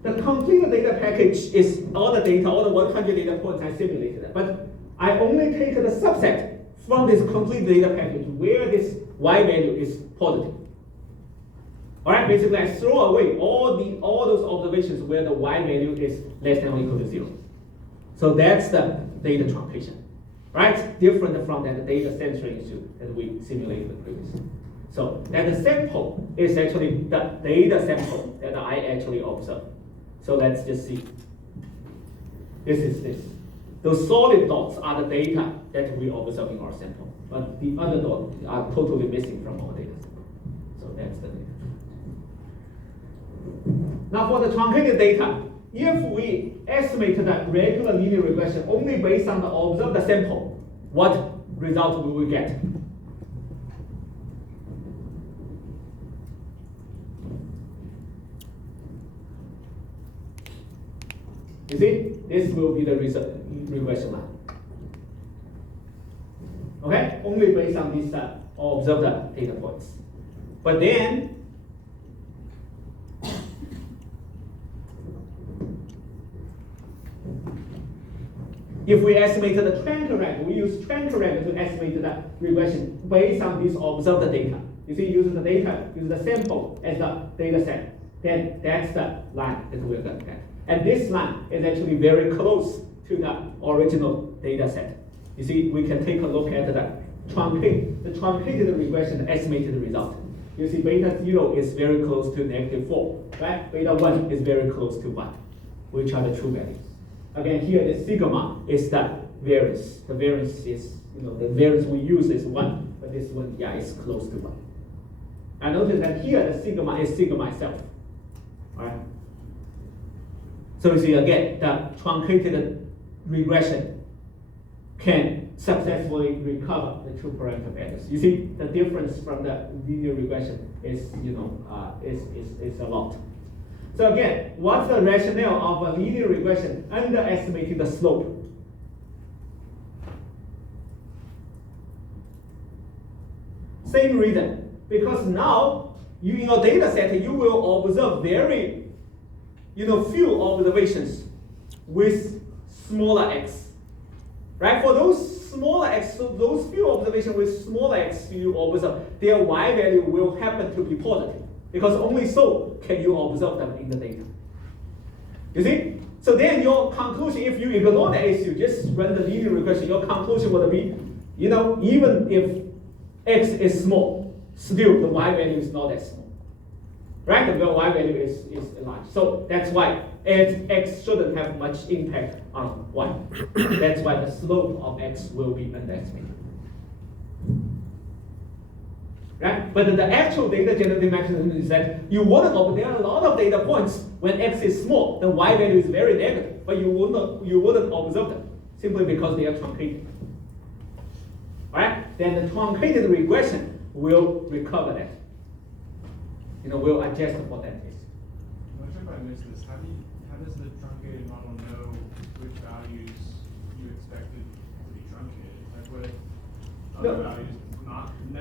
The complete data package is all the data, all the 100 data points I simulated. But I only take the subset from this complete data package where this y value is positive. All right, basically I throw away all those observations where the y value is less than or equal to 0. So that's the data truncation, right? Different from that data censoring issue that we simulated previously. So that the sample is actually the data sample that I actually observe. So let's just see. This is this. Those solid dots are the data that we observe in our sample, but the other dots are totally missing from our data sample. So that's the data. Now for the truncated data, if we estimate the regular linear regression only based on the observed sample, what result will we get? You see, this will be the regression line. Okay, only based on these observed data points. But then, if we estimate the Truncated, we use Truncated to estimate the regression based on this observed data. You see, using the data, use the sample as the data set. Then that's the line that we're going to get. And this line is actually very close to the original data set. You see, we can take a look at the truncated regression estimated result. You see, beta 0 is very close to -4, right? Beta 1 is very close to 1, which are the true values. Again, here the sigma is the variance. The variance is, the variance we use is 1, but this one, is close to 1. And notice that here the sigma is sigma itself, all right? So you see, again, the truncated regression can successfully recover the two parameter values. You see, the difference from the linear regression is, is a lot. So again, what's the rationale of a linear regression underestimating the slope? Same reason, because now in your data set, you will observe very few observations with smaller x, right? For those smaller x, so those few observations with smaller x you observe, their y value will happen to be positive, because only so can you observe them in the data. You see? So then your conclusion, if you ignore the x, you just run the linear regression, your conclusion would be, even if x is small, still the y value is not as small. Right? The y value is large. So that's why x shouldn't have much impact on y. That's why the slope of x will be underestimated. right? But the actual data generating mechanism is that there are a lot of data points when x is small, the y value is very negative, but you wouldn't observe them simply because they are truncated. All right? Then the truncated regression will recover that. Will adjust for that case. I'm not sure if I missed this. How does the truncated model know which values you expected to be truncated? Like what other values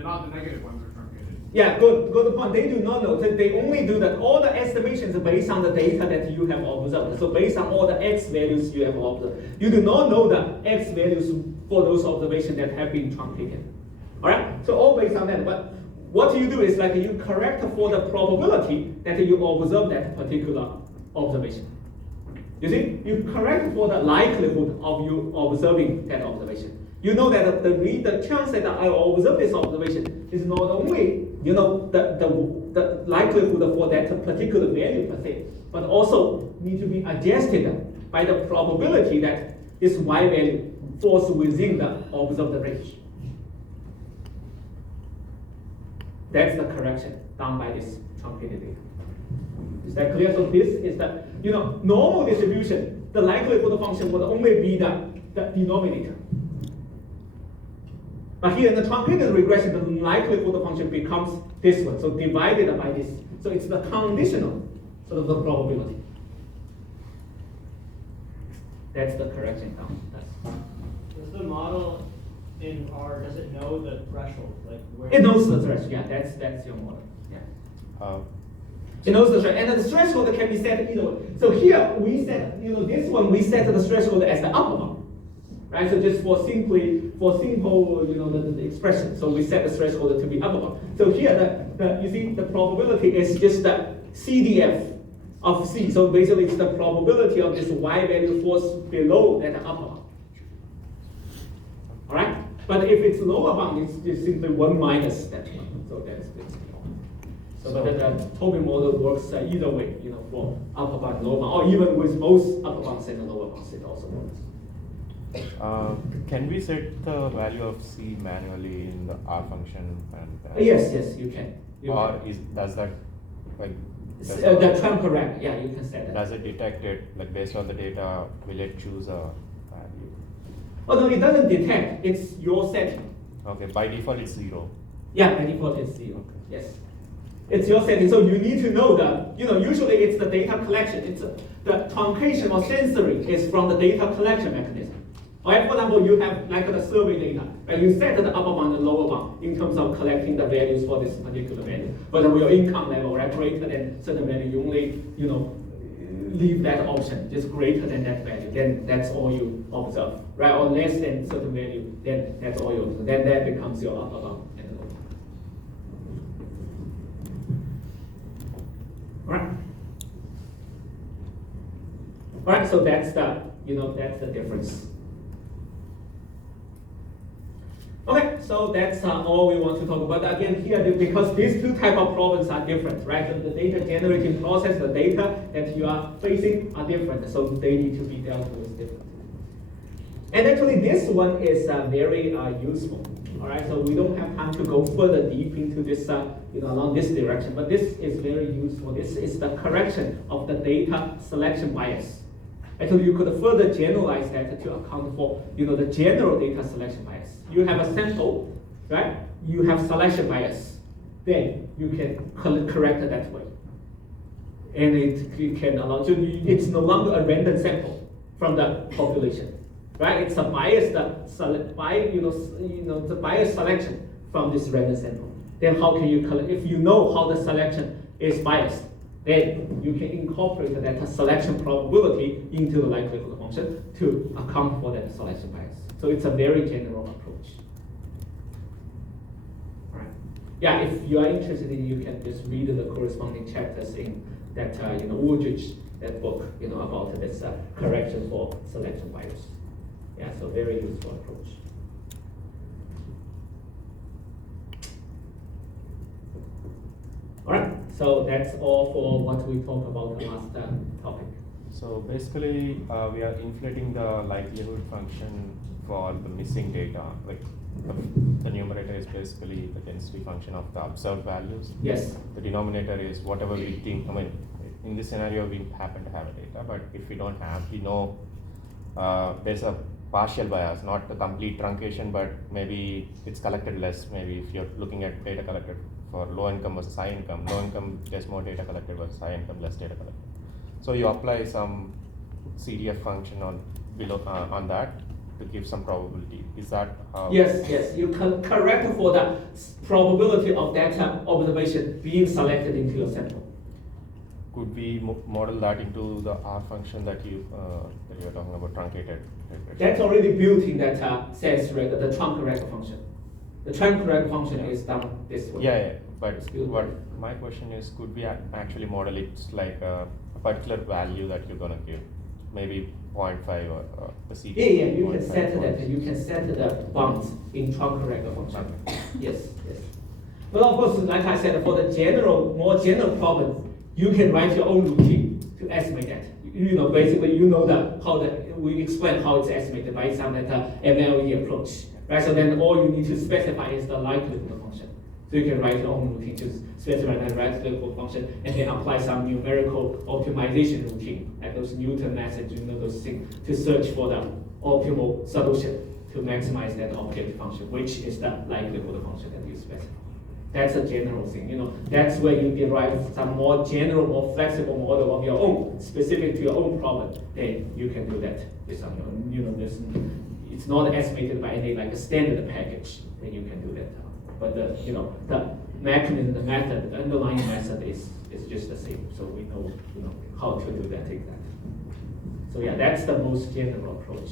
not the negative ones are truncated? Yeah, good point. They do not know. They only do that. All the estimations are based on the data that you have observed. So based on all the x values you have observed. You do not know the x values for those observations that have been truncated. All right? So all based on that. But what you do is like you correct for the probability that you observe that particular observation. You see, you correct for the likelihood of you observing that observation. You know that the chance that I observe this observation is not only the likelihood for that particular value per se, but also need to be adjusted by the probability that this y value falls within the observed range. That's the correction done by this truncated data. Is that clear? So this is the normal distribution. The likelihood function would only be the denominator. But here in the truncated regression, the likelihood function becomes this one. So divided by this. So it's the conditional sort of the probability. That's the correction done. Does the model in R, does it know the threshold? Like where It knows the threshold. Yeah, that's your model. Yeah. It knows the threshold, and the threshold can be set either way. So here we set, this one we set the threshold as the upper bound, right? So just for simple, the expression. So we set the threshold to be upper bound. So here you see the probability is just the CDF of C. So basically it's the probability of this y value falls below that upper bound. All right? But if it's lower bound, it's just simply 1 minus that one. So that's basically all. So but the Tobin model works either way, for upper bound, lower bound, or even with both upper bounds and lower bounds, it also works. Can we set the value of C manually in the R function? Yes, you can. Does that The Truncated, yeah, you can set that. Does it detect it based on the data? Will it choose a value? Oh no, it doesn't detect. It's your setting. Okay, by default it's 0. Yeah, by default it's 0. Yes, it's your setting. So you need to know that. Usually it's the data collection. It's the truncation or censoring is from the data collection mechanism. Or for example, you have like the survey data, right? You set the upper bound and lower bound in terms of collecting the values for this particular value. But with your income level, right, greater than certain value, you only, leave that option, just greater than that value. Then that's all you observe, right? Or less than certain value, then that's all you observe. Then that becomes your upper bound and lower bound. All right. All right. So that's the difference. Okay, so that's all we want to talk about. Again, here, because these two types of problems are different, right? The data generating process, the data that you are facing are different, so they need to be dealt with differently. And actually, this one is very useful. All right, so we don't have time to go further deep into this, along this direction, but this is very useful. This is the correction of the data selection bias. Actually, you could further generalize that to account for, the general data selection bias. You have a sample, right? You have selection bias. Then you can correct it that way. And it can allow you, it's no longer a random sample from the population, right? It's a biased, the bias selection from this random sample. Then how can you collect, if you know how the selection is biased, then you can incorporate that selection probability into the likelihood function to account for that selection bias. So it's a very general approach. All right. Yeah, if you are interested, you can just read the corresponding chapters in that Woodridge, that book, about this correction for selection bias. Yeah, so very useful approach. All right, so that's all for what we talked about the last topic. So basically, we are inflating the likelihood function for the missing data. the numerator is basically the density function of the observed values. Yes. The denominator is whatever we think. I mean, in this scenario, we happen to have a data, but if we don't have, we know there's a partial bias, not the complete truncation, but maybe it's collected less. Maybe if you're looking at data collected for low income versus high income, low income there's more data collected versus high income less data collected. So you apply some CDF function on below on that to give some probability. Is that how? Yes, yes. You can correct for the probability of that observation being selected into your sample. Could we model that into the R function that you're talking about, truncated? That's already built in that censored, the truncated function. The truncated function is done this way. Yeah. But It's built what in. my question is, could we actually model it like a particular value that you're gonna give, maybe 0.5 or the CDF? Yeah, you can 0.5 set that. points. You can set the bounds in truncated function. Yes, yes. But of course, like I said, for the more general problem, you can write your own routine to estimate that. You know, basically, you know we explain how it's estimated by some that MLE approach, right? So then all you need to specify is the likelihood function. So you can write your own routine to specify that likelihood function, and then apply some numerical optimization routine, like those Newton methods, you know, those things, to search for the optimal solution to maximize that objective function, which is the likelihood function that you specify. That's a general thing, you know. That's where you derive some more general, more flexible model of your own, specific to your own problem. Then you can do that with some, you know, it's not estimated by any like a standard package. Then you can do that. But the, you know, the mechanism, the method, the underlying method is just the same. So we know, you know, how to do that exactly. So yeah, that's the most general approach.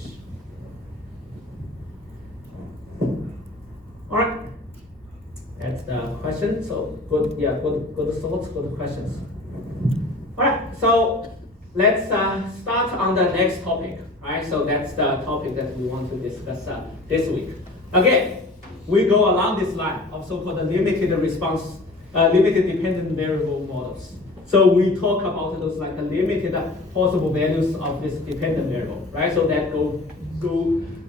All right. That's the question. So good, yeah, good thoughts, good questions. All right, so let's start on the next topic. All right, so that's the topic that we want to discuss this week. Again, we go along this line of so-called limited response, limited dependent variable models. So we talk about those like limited possible values of this dependent variable, right? So that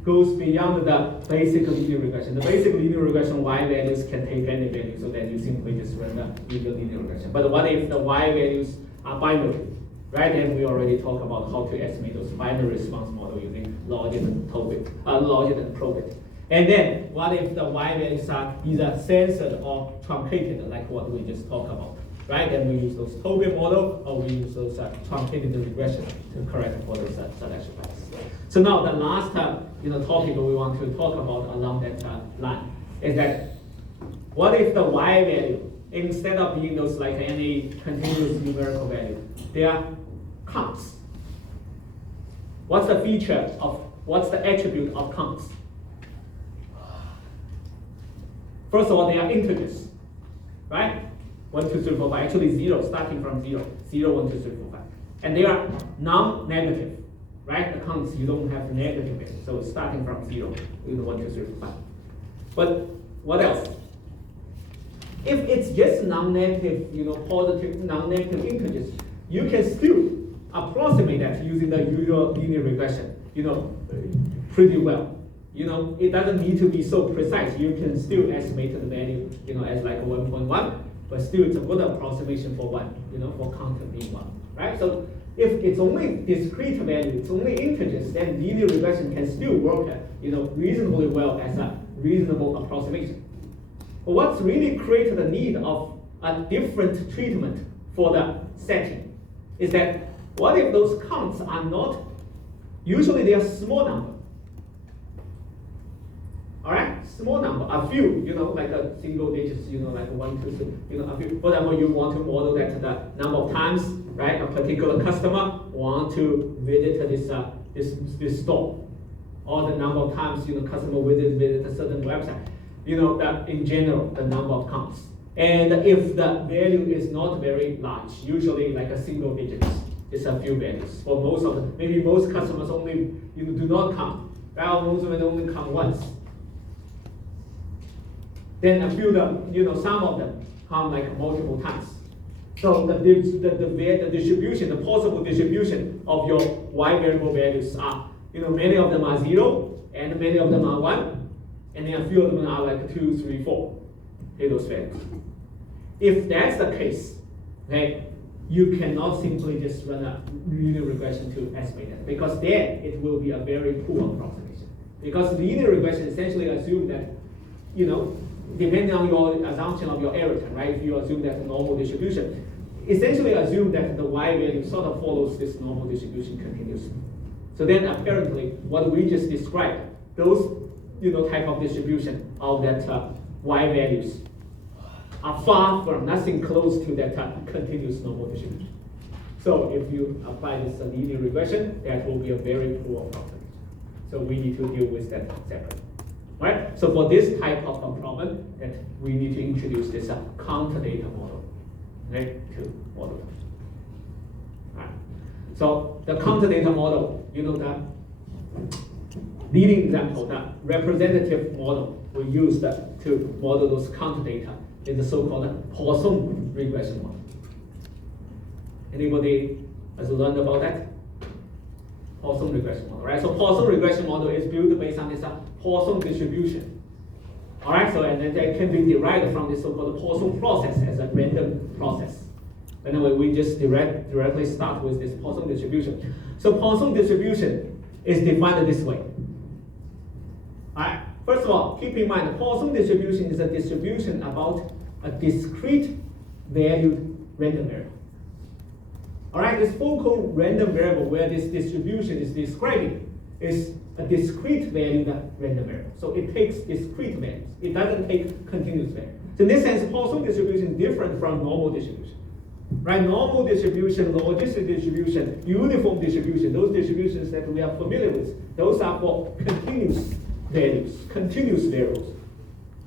goes beyond the basic linear regression. The basic linear regression y values can take any value, so that you simply just run the linear regression. But what if the y values are binary, right? And we already talked about how to estimate those binary response model using logit and probit. And then what if the y values are either censored or truncated, like what we just talked about, right? Then we use those Tobin model, or we use those truncated regression to correct for those selection bias. So now the last topic we want to talk about along that line is that what if the y value, instead of being those like any continuous numerical value, they are conts? What's the attribute of conts? First of all, they are integers, right? 1, 2, 3, 4, 5. Actually 0, starting from 0. 0, 1, 2, 3, 4, 5. And they are non-negative. Right? The conts, you don't have negative value. So it's starting from 0, 1, 2, 3, 4, 5. But what else? If it's just non-negative, positive, non-negative integers, you can still approximate that using the usual linear regression, pretty well. It doesn't need to be so precise. You can still estimate the value, as like 1.1, but still it's a good approximation for 1, for cont being 1, right? So if it's only discrete value, it's only integers, then linear regression can still work, reasonably well as a reasonable approximation. But what's really created the need of a different treatment for the setting is that what if those conts are not, usually they are small number. All right, small number, a few, like a single digits, like 1, 2, 3, a few. For example, you want to model that the number of times, right, a particular customer want to visit this store, or the number of times, customer visit a certain website, that in general, the number of counts. And if the value is not very large, usually like a single digits, it's a few values. For most of them, maybe most customers only, do not count, right? Most of them only count once. Then a few of them, some of them come like multiple times. So the distribution, the possible distribution of your y variable values are, many of them are 0 and many of them are 1. and then a few of them are like 2, 3, 4. Okay, those values. If that's the case, okay, you cannot simply just run a linear regression to estimate that, because then it will be a very poor approximation. Because linear regression essentially assumes that, you know, depending on your assumption of your error time, right? If you assume that the normal distribution, essentially assume that the y value sort of follows this normal distribution continuously. So then apparently what we just described, those, you know, type of distribution of that y values are far from nothing close to that continuous normal distribution. So if you apply this linear regression, that will be a very poor approximation. So we need to deal with that separately. Right? So for this type of problem, that we need to introduce this cont data model, right, to model it. Right. So the cont data model, you know, the leading example, the representative model we use to model those cont data is the so-called Poisson regression model. Anybody has learned about that? Poisson regression model, right? So Poisson regression model is built based on this Poisson distribution. All right, so and then that can be derived from this so-called Poisson process as a random process. Anyway, we just directly start with this Poisson distribution. So Poisson distribution is defined this way. All right. First of all, keep in mind the Poisson distribution is a distribution about a discrete valued random variable. All right, this focal random variable where this distribution is describing is a discrete valued random variable. So it takes discrete values. It doesn't take continuous values. So in this sense, Poisson distribution is different from normal distribution. Right? Normal distribution, logistic distribution, uniform distribution, those distributions that we are familiar with, those are for continuous values, continuous variables.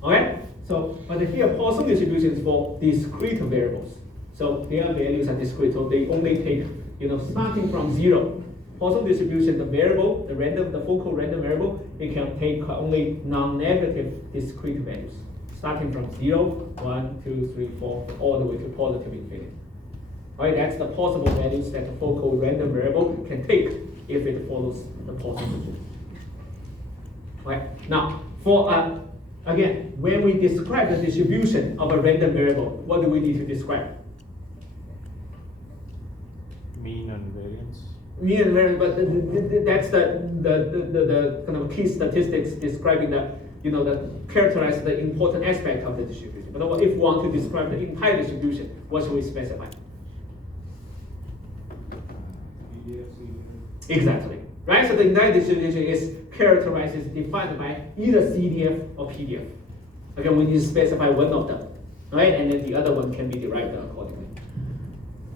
Okay? So, but here Poisson distribution is for discrete variables. So their values are discrete, so they only take, you know, starting from 0. Poisson distribution, the variable, the focal random variable, it can take only non-negative discrete values, starting from 0, 1, 2, 3, 4, all the way to positive infinity. All right, that's the possible values that the focal random variable can take if it follows the Poisson distribution. All right, now for again, when we describe the distribution of a random variable, what do we need to describe? Mean and variance. Mean and variance, but that's the kind of key statistics describing the, you know, that characterize the important aspect of the distribution. But if we want to describe the entire distribution, what should we specify? Exactly. Right? So the entire distribution is characterized, is defined by either CDF or PDF. Again, we need to specify one of them, right? And then the other one can be derived accordingly.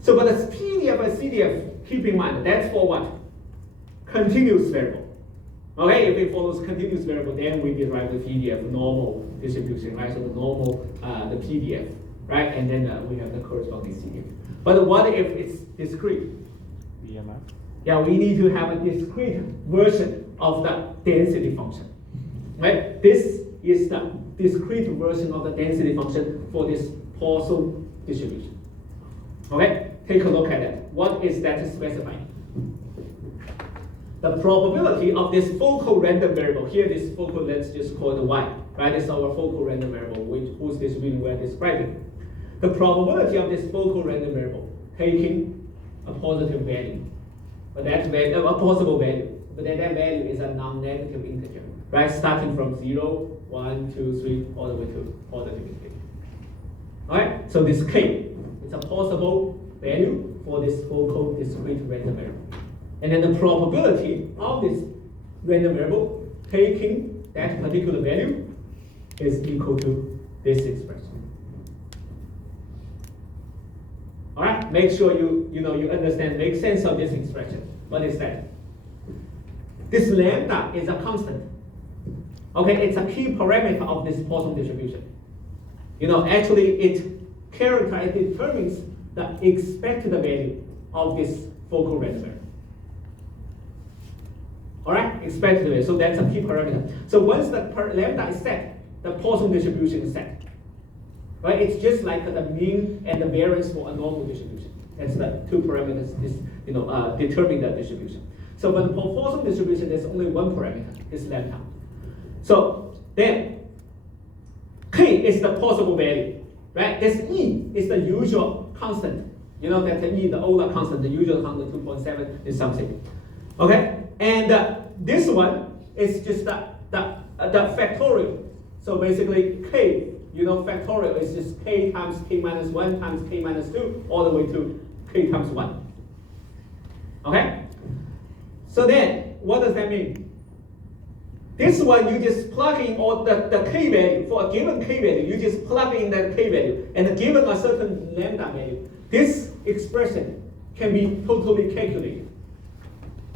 So, but the PDF and CDF, keep in mind, that's for what? Continuous variable. Okay, if it follows continuous variable, then we derive the PDF normal distribution, right? So the normal, the PDF, right? And then we have the corresponding CDF. But what if it's discrete? VMF. Yeah, we need to have a discrete version of the density function, right? This is the discrete version of the density function for this Poisson distribution. Okay, take a look at it. What is that specifying? The probability of this focal random variable, here this focal, let's just call it y, right? This is our focal random variable, whose distribution we're describing. The probability of this focal random variable taking a positive value, but that value, a possible value, but then that value is a non-negative integer, right? Starting from 0, 1, 2, 3, all the way to positive infinity. All right, so this k, it's a possible value for this focal discrete random variable. And then the probability of this random variable taking that particular value is equal to this expression. All right, make sure you understand, make sense of this expression. What is that? This lambda is a constant. Okay, it's a key parameter of this Poisson distribution. Actually it determines the expected value of this focal random variable. All right, expected value. So that's a key parameter. So once the lambda is set, the Poisson distribution is set. Right? It's just like the mean and the variance for a normal distribution. That's the two parameters determine the distribution. So but for Poisson distribution, there's only one parameter, is lambda. So then K is the possible value, right? This E is the usual constant. You know that the E, the Euler constant, the usual constant 2.7 is something. Okay? And this one is just the factorial. So basically K, you know, factorial is just K times K minus 1 times K minus 2 all the way to K times 1. Okay? So then, what does that mean? This one, you just plug in all the K value. For a given K value, you just plug in that K value. And given a certain lambda value, this expression can be totally calculated.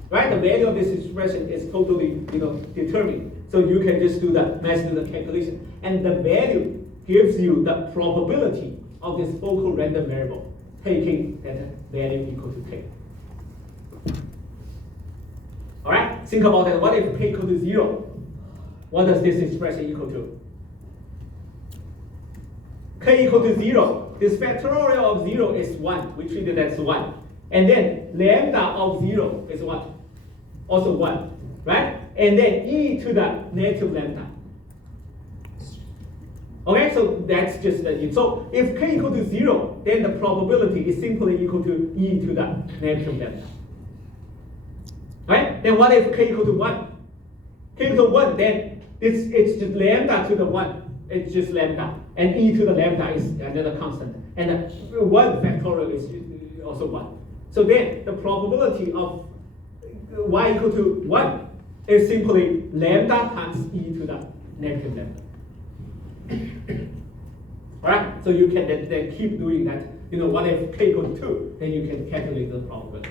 Right? The value of this expression is totally, determined. So you can just do the calculation. And the value gives you the probability of this focal random variable, taking that value equal to K. All right? Think about that. What if K equal to 0? What does this expression equal to? K equal to 0. This factorial of 0 is 1. We treat it as 1. And then lambda of 0 is what? Also 1. Right? And then e to the negative lambda. Okay, so that's just the. So if K equal to 0, then the probability is simply equal to e to the negative lambda. Right? Then what if K equal to 1? K equal to 1, then it's just lambda to the 1. It's just lambda. And e to the lambda is another constant. And 1 factorial is also 1. So then the probability of y equal to 1 is simply lambda times e to the negative lambda. Alright? So you can then keep doing that. What if K equal to 2? Then you can calculate the probability.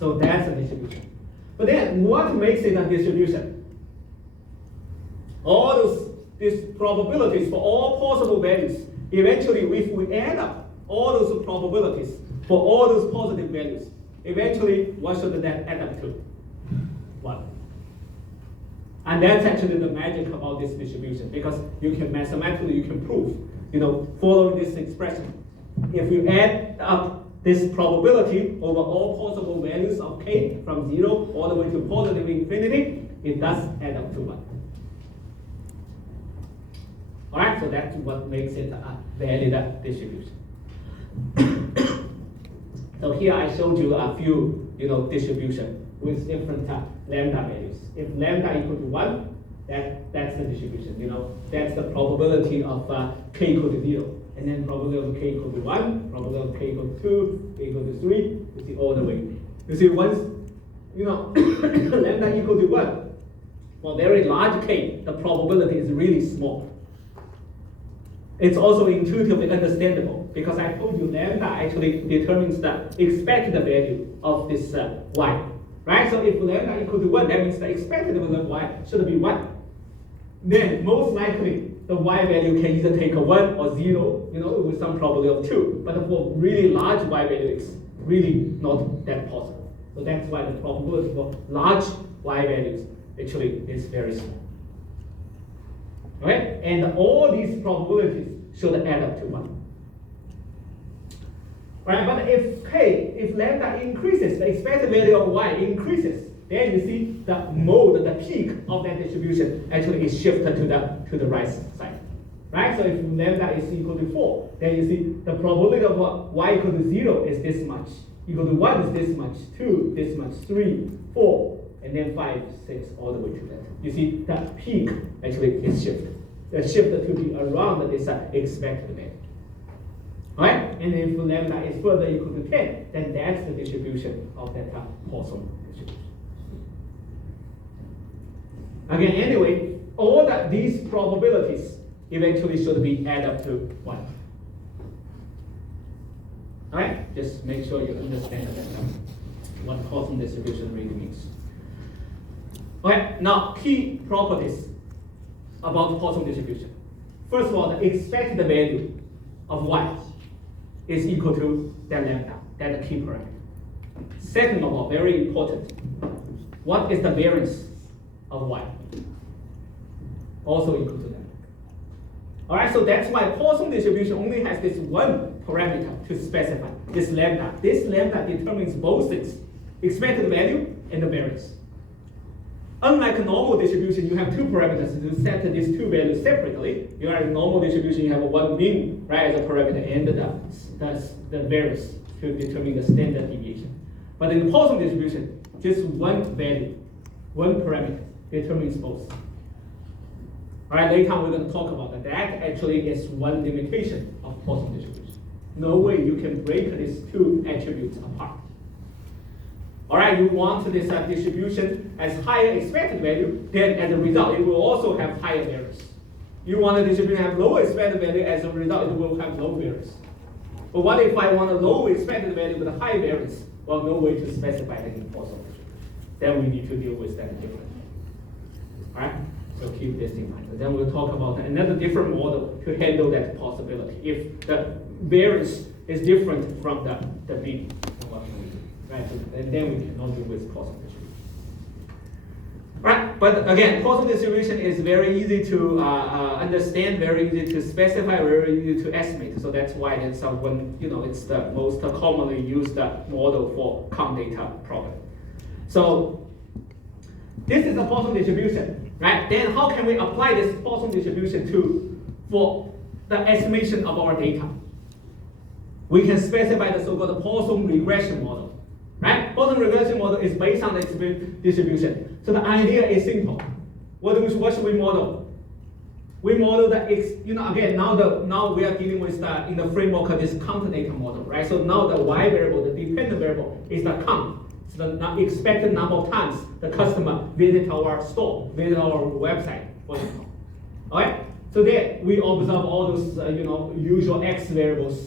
So that's a distribution. But then what makes it a distribution? All these probabilities for all possible values, eventually if we add up all those probabilities for all those positive values, eventually what should that add up to? 1. And that's actually the magic about this distribution, because you can mathematically, you can prove, following this expression. If you add up this probability over all possible values of K from 0 all the way to positive infinity, it does add up to 1. Alright, so that's what makes it a valid distribution. So here I showed you a few, distribution with different lambda values. If lambda equal to 1, that's the distribution. That's the probability of K equal to 0. And then probability of K equal to 1, probability of K equal to 2, K equal to 3, you see all the way. You see once, lambda equal to 1, for very large K, the probability is really small. It's also intuitively understandable, because I told you lambda actually determines the expected value of this y. Right? So if lambda equal to 1, that means the expected value of y should be 1. Then most likely the y value can either take a 1 or 0, with some probability of 2. But for really large y value, it's really not that possible. So that's why the probability for large y values actually is very small. Right? And all these probabilities should add up to 1. Right? But if lambda increases, the expected value of y increases, then you see the mode, the peak of that distribution actually is shifted to the right side. Right? So if lambda is equal to 4, then you see the probability of y equal to 0 is this much, equal to 1 is this much, 2 this much, 3, 4, and then 5, 6, all the way to that. You see that peak actually is shifted. Shifted to be around this expected value. Alright? And if lambda is further equal to 10, then that's the distribution of that Poisson distribution. Again, anyway, all these probabilities eventually should be add up to 1. Alright? Just make sure you understand what Poisson distribution really means. Okay, now key properties about Poisson distribution. First of all, the expected value of y is equal to that lambda. That's the key parameter. Second of all, very important, what is the variance of y? Also equal to that. All right, so that's why Poisson distribution only has this one parameter to specify, this lambda. This lambda determines both things, expected value and the variance. Unlike a normal distribution, you have two parameters to set these two values separately. You have a normal distribution, you have one mean, right, as a parameter, and the variance to determine the standard deviation. But in the Poisson distribution, just one value, one parameter determines both. All right, later on we're going to talk about that. That actually is one limitation of Poisson distribution. No way you can break these two attributes apart. All right, you want this distribution as higher expected value, then as a result, it will also have higher variance. You want the distribution to have lower expected value, as a result, it will have low variance. But what if I want a low expected value with a high variance? Well, no way to specify that in Poisson distribution. Then we need to deal with that differently. All right, so keep this in mind. Then we'll talk about another different model to handle that possibility. If the variance is different from the mean, then what can we do? Right, and then we cannot deal with Poisson distribution. Right, but again, Poisson distribution is very easy to understand, very easy to specify, very easy to estimate. So that's why it's it's the most commonly used model for cont data problem. So this is a Poisson distribution, right? Then how can we apply this Poisson distribution for the estimation of our data? We can specify the so-called Poisson regression model. Right? Poisson regression model is based on the distribution. So the idea is simple. What should we model? We model again, now we are dealing with in the framework of this cont data model, right? So now the y variable, the dependent variable, is the cont. So the expected number of times the customer visit our store, visit our website, for example. Alright? So there we observe all those usual x variables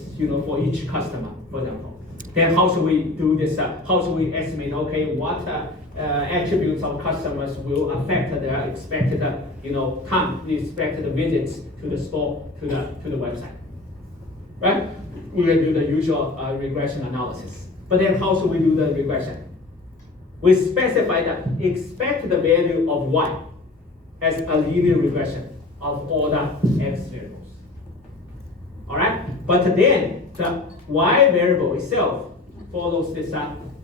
for each customer, for example. Then how should we do this? How should we estimate? Okay, what attributes of customers will affect their expected time, the expected visits to the store, to the website, right? We will do the usual regression analysis. But then how should we do the regression? We specify the expected value of y as a linear regression of all the x variables. All right, but then the y variable itself follows this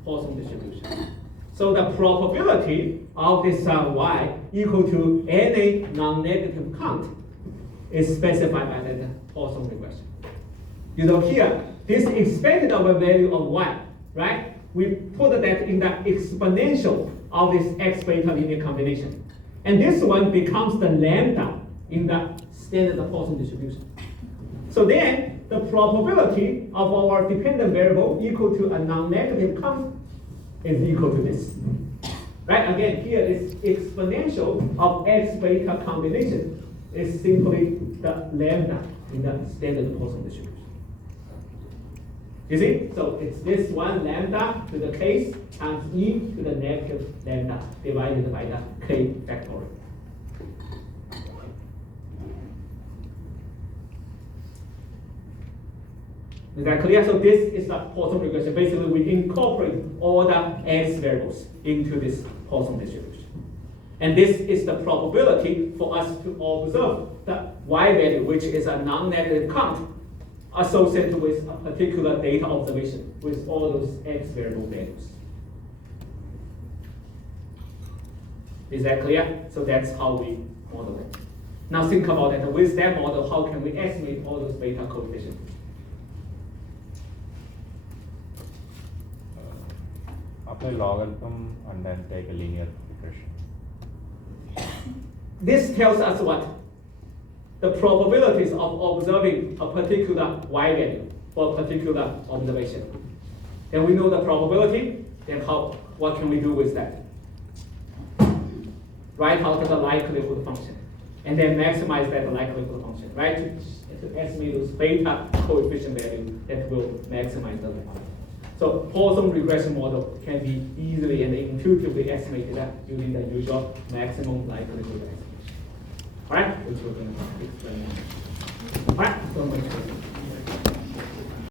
Poisson distribution. So the probability of this y equal to any non-negative cont is specified by the Poisson regression. Here, this expected value of y, right? We put that in the exponential of this x beta linear combination. And this one becomes the lambda in the standard Poisson distribution. So then, the probability of our dependent variable equal to a non-negative cont is equal to this. Right? Again, here is exponential of x beta combination is simply the lambda in the standard Poisson distribution. You see? So it's this one lambda to the k times e to the negative lambda divided by the k factorial. Is that clear? So this is the Poisson regression. Basically, we incorporate all the x variables into this Poisson distribution. And this is the probability for us to observe the y value, which is a non-negative cont, associated with a particular data observation with all those x variable values. Is that clear? So that's how we model it. Now think about it. With that model, how can we estimate all those beta coefficients? Apply logarithm and then take a linear regression. This tells us what? The probabilities of observing a particular y value for a particular observation. Then we know the probability, then what can we do with that? Write out the likelihood function, and then maximize that likelihood function, right? To estimate those beta coefficient value that will maximize the likelihood. So Poisson regression model can be easily and intuitively estimated using the usual maximum likelihood estimation. All right, which we're going to explain now.